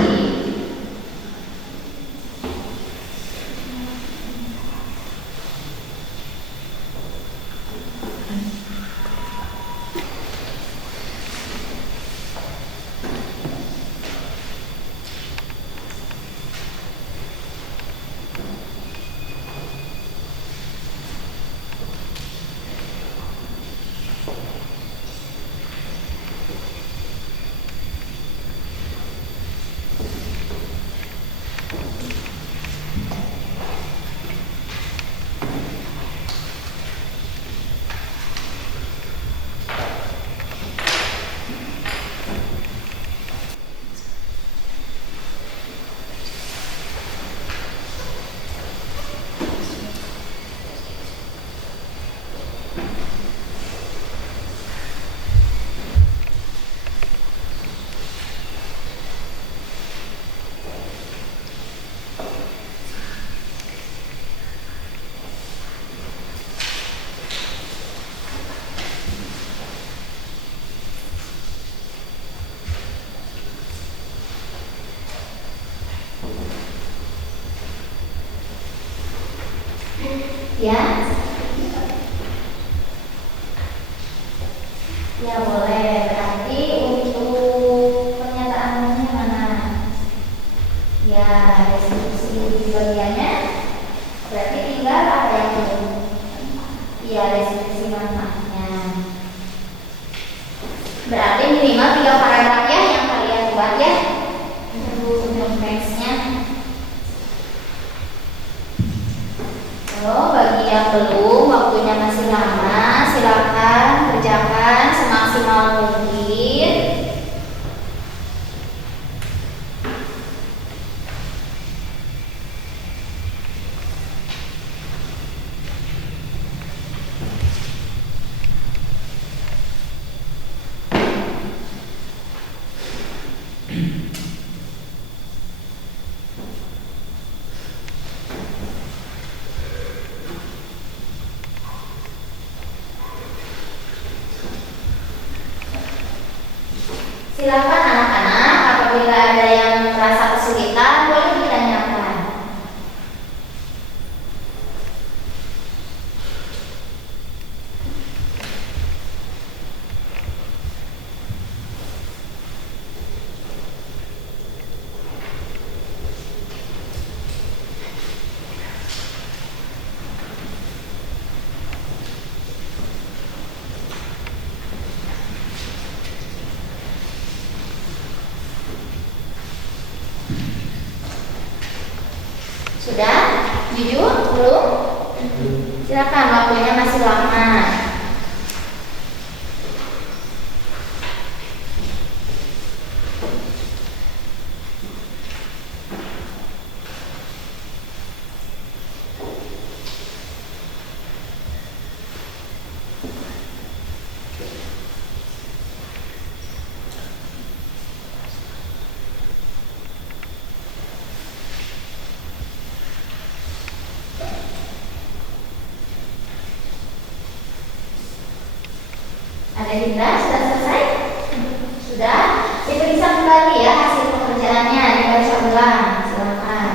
Ya, ya boleh. Berarti untuk pernyataannya mana? Ya, deskripsi di bagiannya. Berarti tinggal apa yang belum? Ya, deskripsi manfaatnya. Berarti minimal 3 paragraf ya yang kalian buat ya. Untuk nextnya. Oh, bagi yang belum, waktunya masih lama, silakan kerjakan semaksimal mungkin. Silakan anak-anak, apabila ada yang merasa kesulitan boleh ditanyakan. Sudah? Jujur? Belum? Silakan, waktunya masih lama. Ada Dinda, sudah selesai? Sudah? Diperiksa kembali ya hasil pekerjaannya, dibaca ulang. Silakan.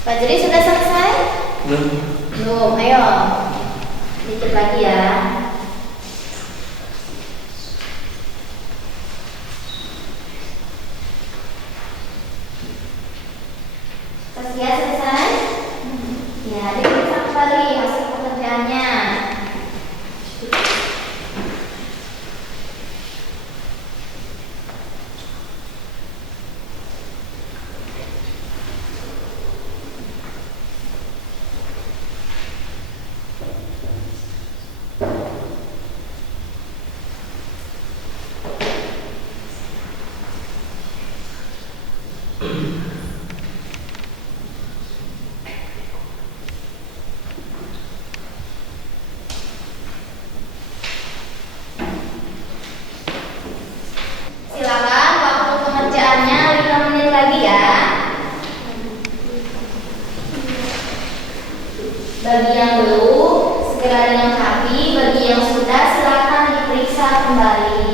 Fajri sudah selesai? Belum, ayo. Dikit lagi ya. Tasya selesai? Ya, diperiksa kembali hasil pekerjaannya. Silakan waktu pengerjaannya 5 menit lagi ya. Bagi yang belum, segera dilengkapi. Bagi yang sudah, silakan diperiksa kembali.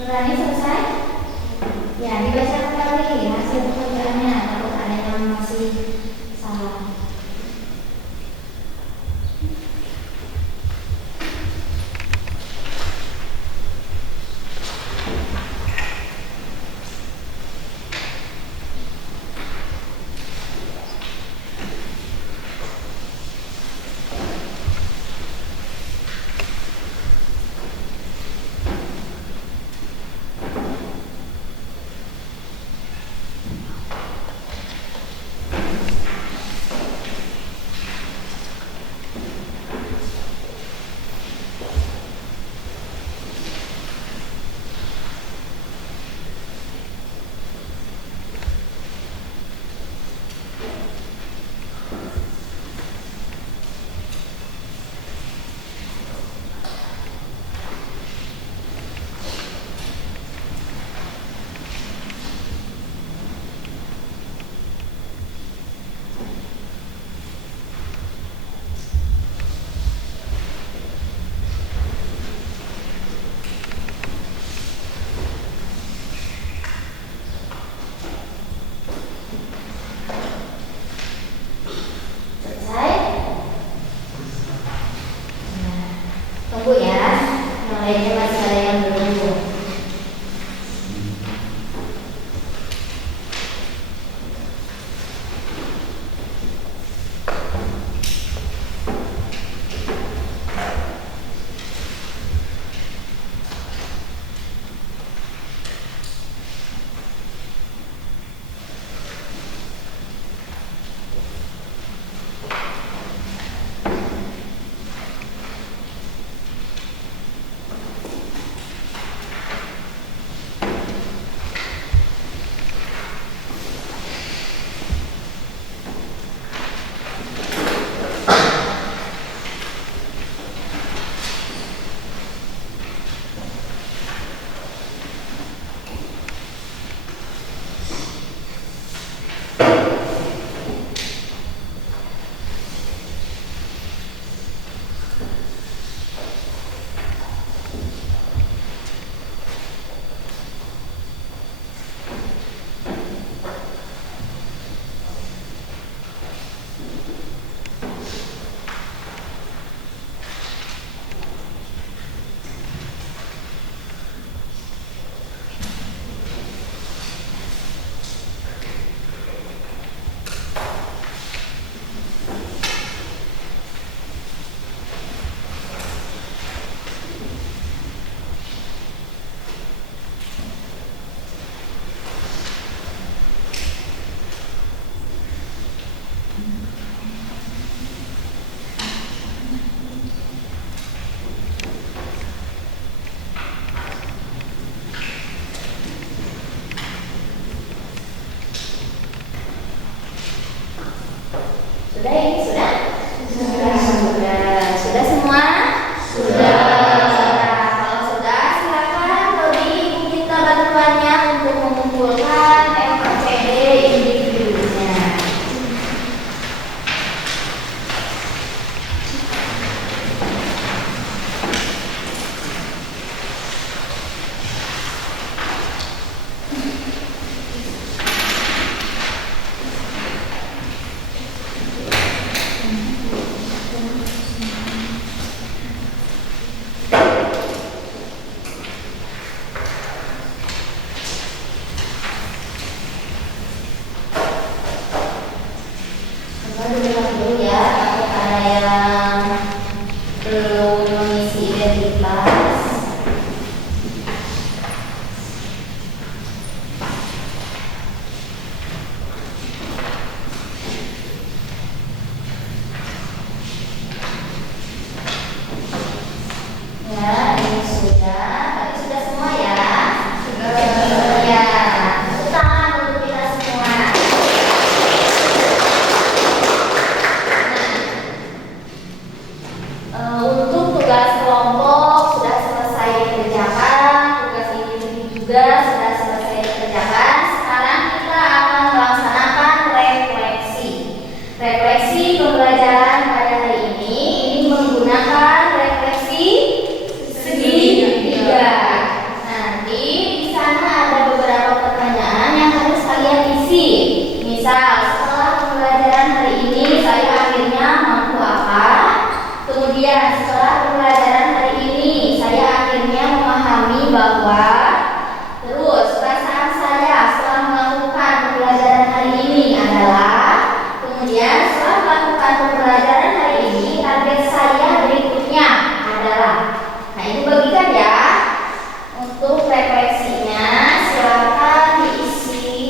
Berani selesai? Ya, dibaca kembali hasil pekerjaannya. Takut ada yang masih salah. yang belum mengisi identitas? Ya, ini sudah. Tadi sudah semua ya? Sudah. Ya, tepuk tangan untuk kita semua. Untuk tugas kelompok sudah selesai dikerjakan, tugas individu juga sudah selesai dikerjakan. Sekarang kita akan melaksanakan refleksi. Refleksi pembelajaran pada hari ini menggunakan refleksi segitiga. Nanti di sana ada beberapa pertanyaan yang harus kalian isi. Misal, setelah pembelajaran hari ini saya akhirnya mampu apa? Kemudian setelah pembelajaran hari ini saya akhirnya memahami bahwa. Terus perasaan saya setelah melakukan pembelajaran hari ini adalah. Kemudian setelah melakukan pembelajaran hari ini target saya berikutnya adalah. Nah, itu bagikan ya. Untuk refleksinya silakan diisi.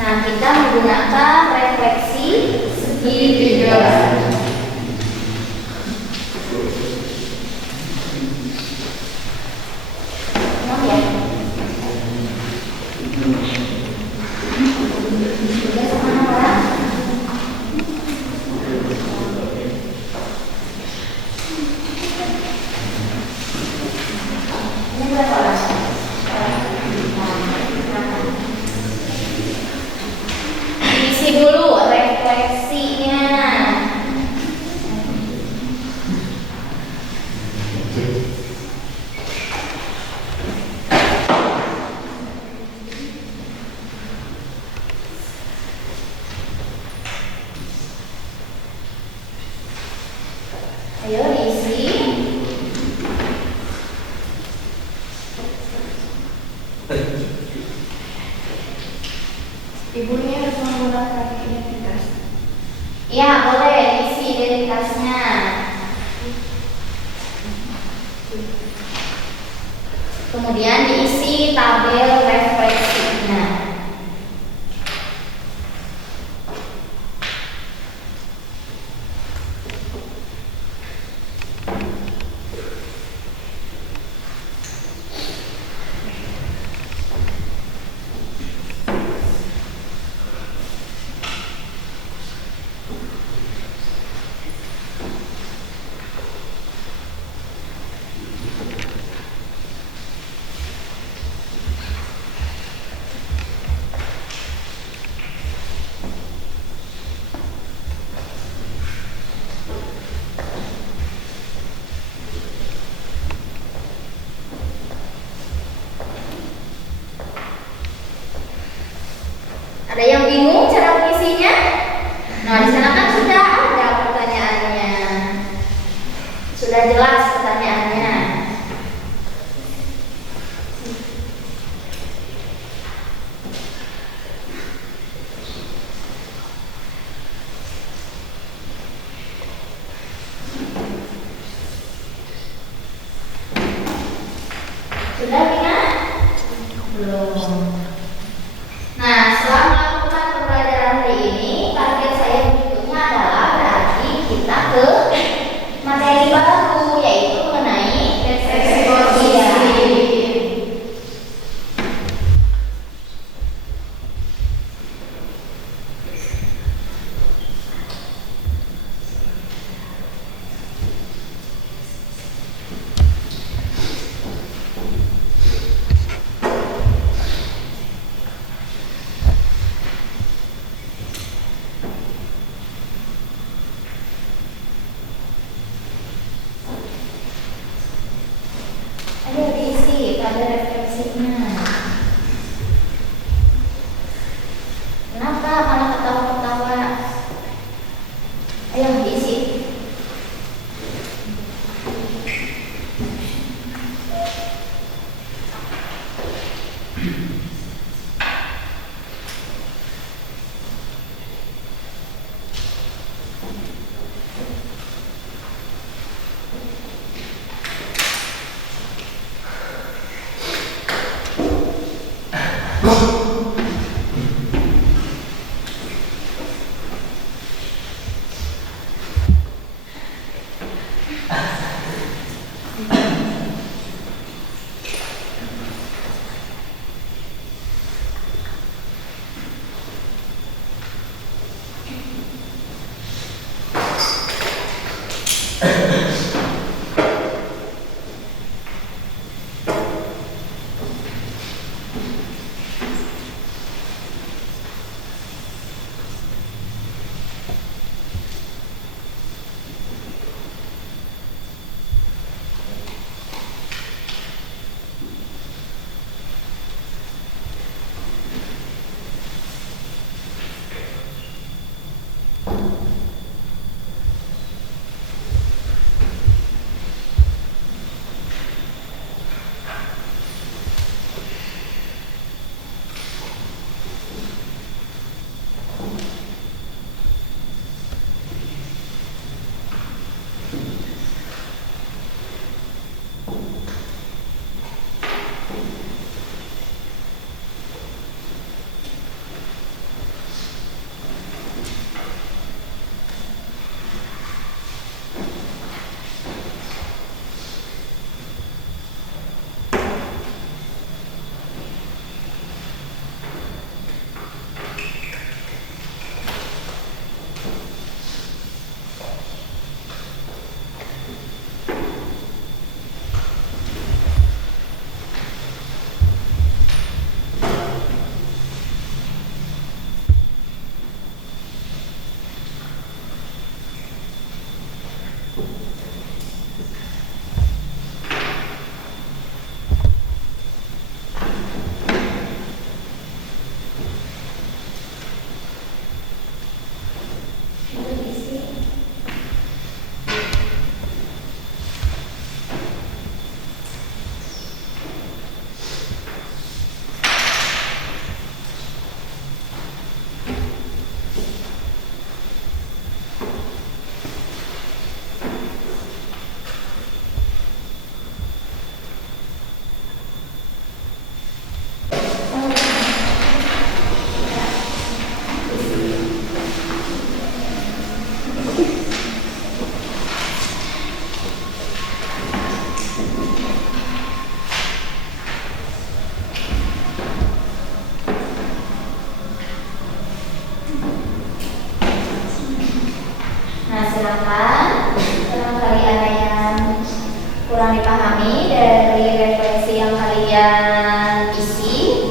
Nah, kita menggunakan refleksi segitiga. Isi dulu refleksinya. Ayo diisi. Ibunya harus menggunakan identitas. Ya, boleh diisi identitasnya. Kemudian diisi tabel refleksinya. Ada yang bingung cara mengisinya? Nah, di sana kan sudah ada pertanyaannya. Sudah jelas pertanyaannya. Sudah ingat? Belum. Nah, setelah melakukan pembelajaran hari ini, target saya berikutnya adalah berarti kita ke materi baru, yaitu mengenai refleksi positif. Nah, silakan. Barangkali ada yang kurang dipahami dari refleksi yang kalian isi.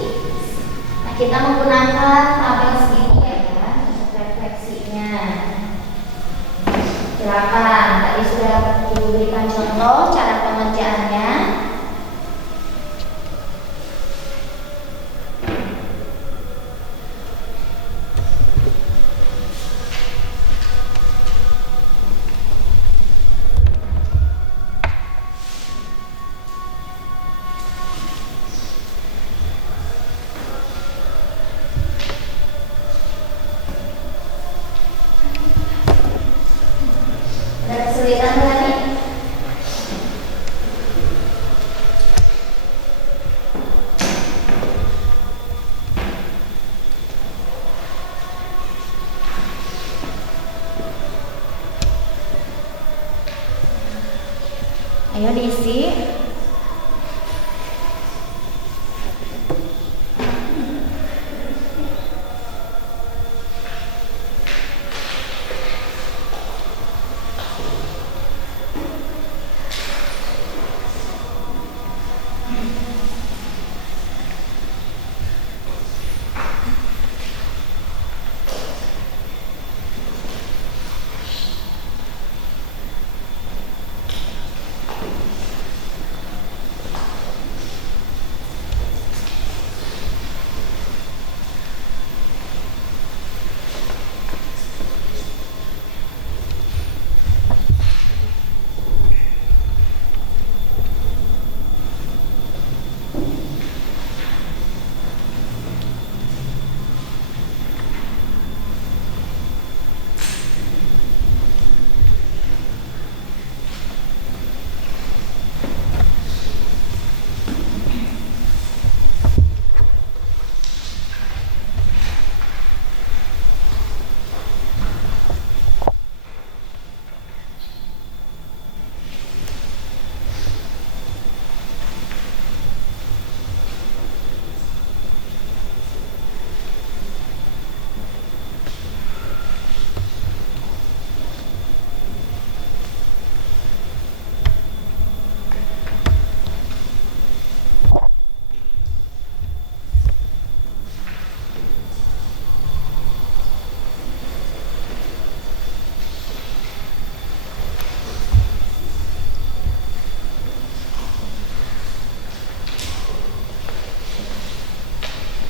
Nah, kita menggunakan tabel segini ya untuk refleksinya. Silakan. Tadi sudah diberikan contoh cara pengerjaannya. Ada kesulitan nggak nih? Ayo diisi.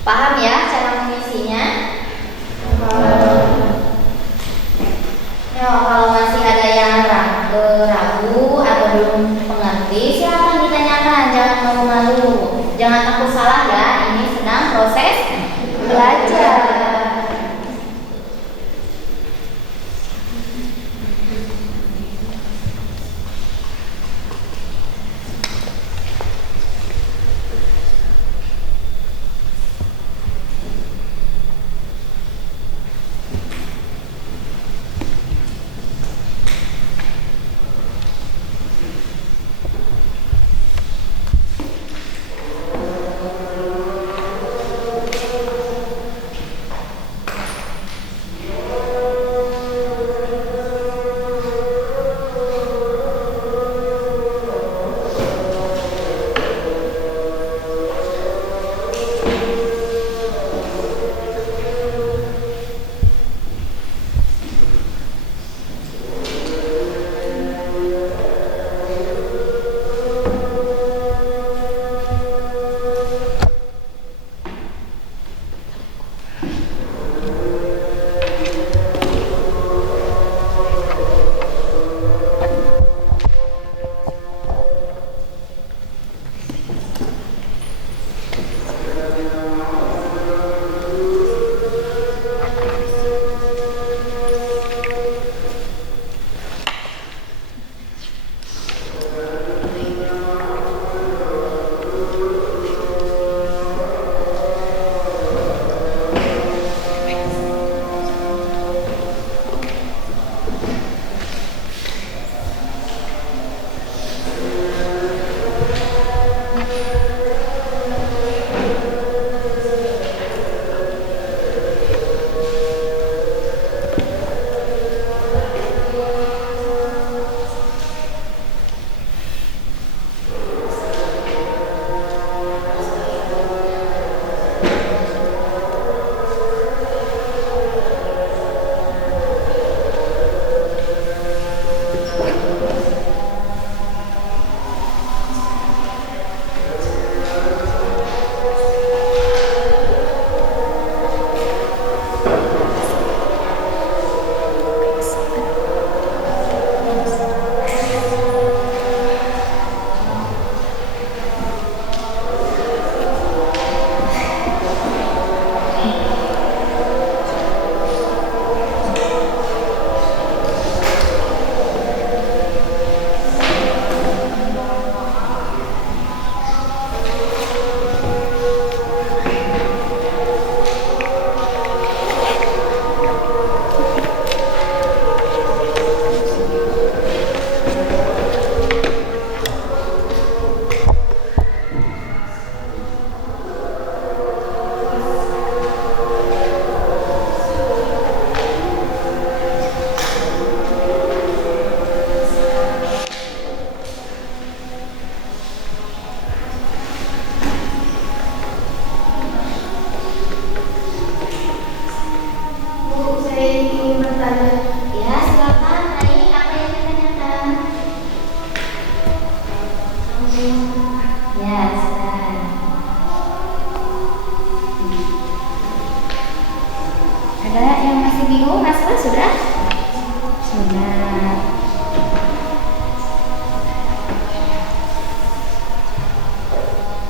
Paham ya cara mengisinya? Ya, kalau masih ada yang ragu atau belum mengerti, silakan ditanyakan. Jangan malu-malu, jangan takut salah ya. Ini sedang proses belajar.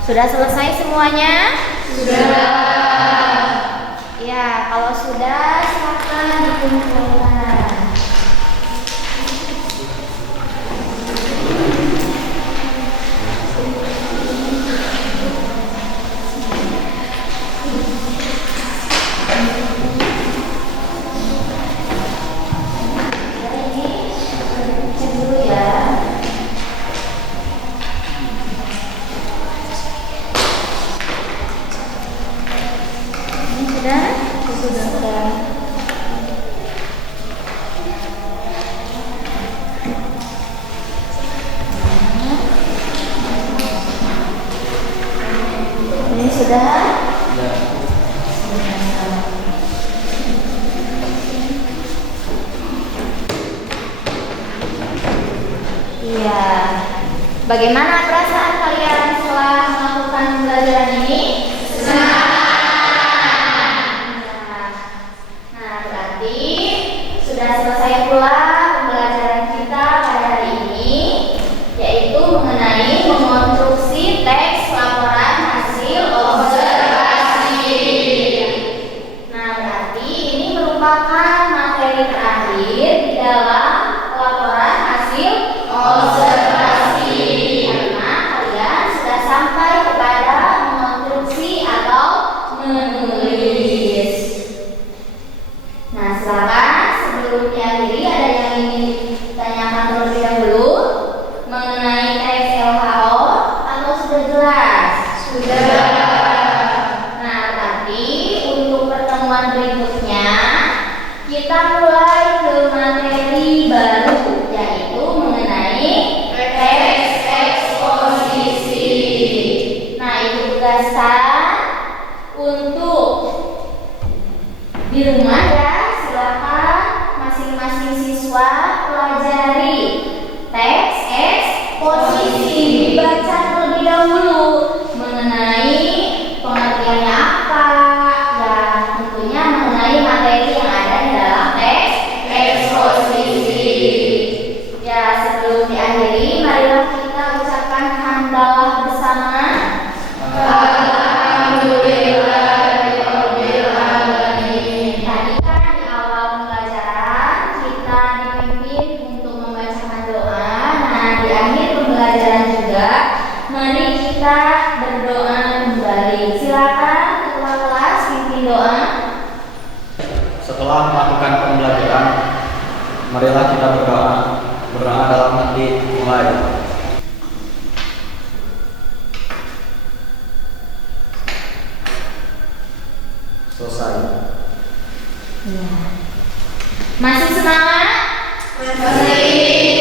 Sudah selesai semuanya? Sudah. Ya, kalau sudah silakan dikumpulkan. Ini sudah? Iya. Bagaimana perasaan kalian setelah melakukan pembelajaran ini? Senang. Tapi untuk pertemuan berikutnya kita mulai ke materi baru, yaitu mengenai teks eksposisi. Nah, Ibu tugaskan untuk di rumah ya, silakan masing-masing siswa pelajari teks eksposisi, dibaca terlebih dahulu mengenai pengertiannya apa, ya tentunya mengenai materi yang ada di dalam teks eksposisi. Ya, sebelum diakhiri, marilah kita ucapkan hamdalah bersama. Tadi kan di awal pembelajaran kita dipimpin untuk membacakan doa. Nah, di akhir pembelajaran juga mari kita berdoa kembali. Silakan ketua kelas pimpin doa. Setelah melakukan pembelajaran, marilah kita berdoa. Berdoa dalam hati, mulai. Selesai. Masih semangat? Masih.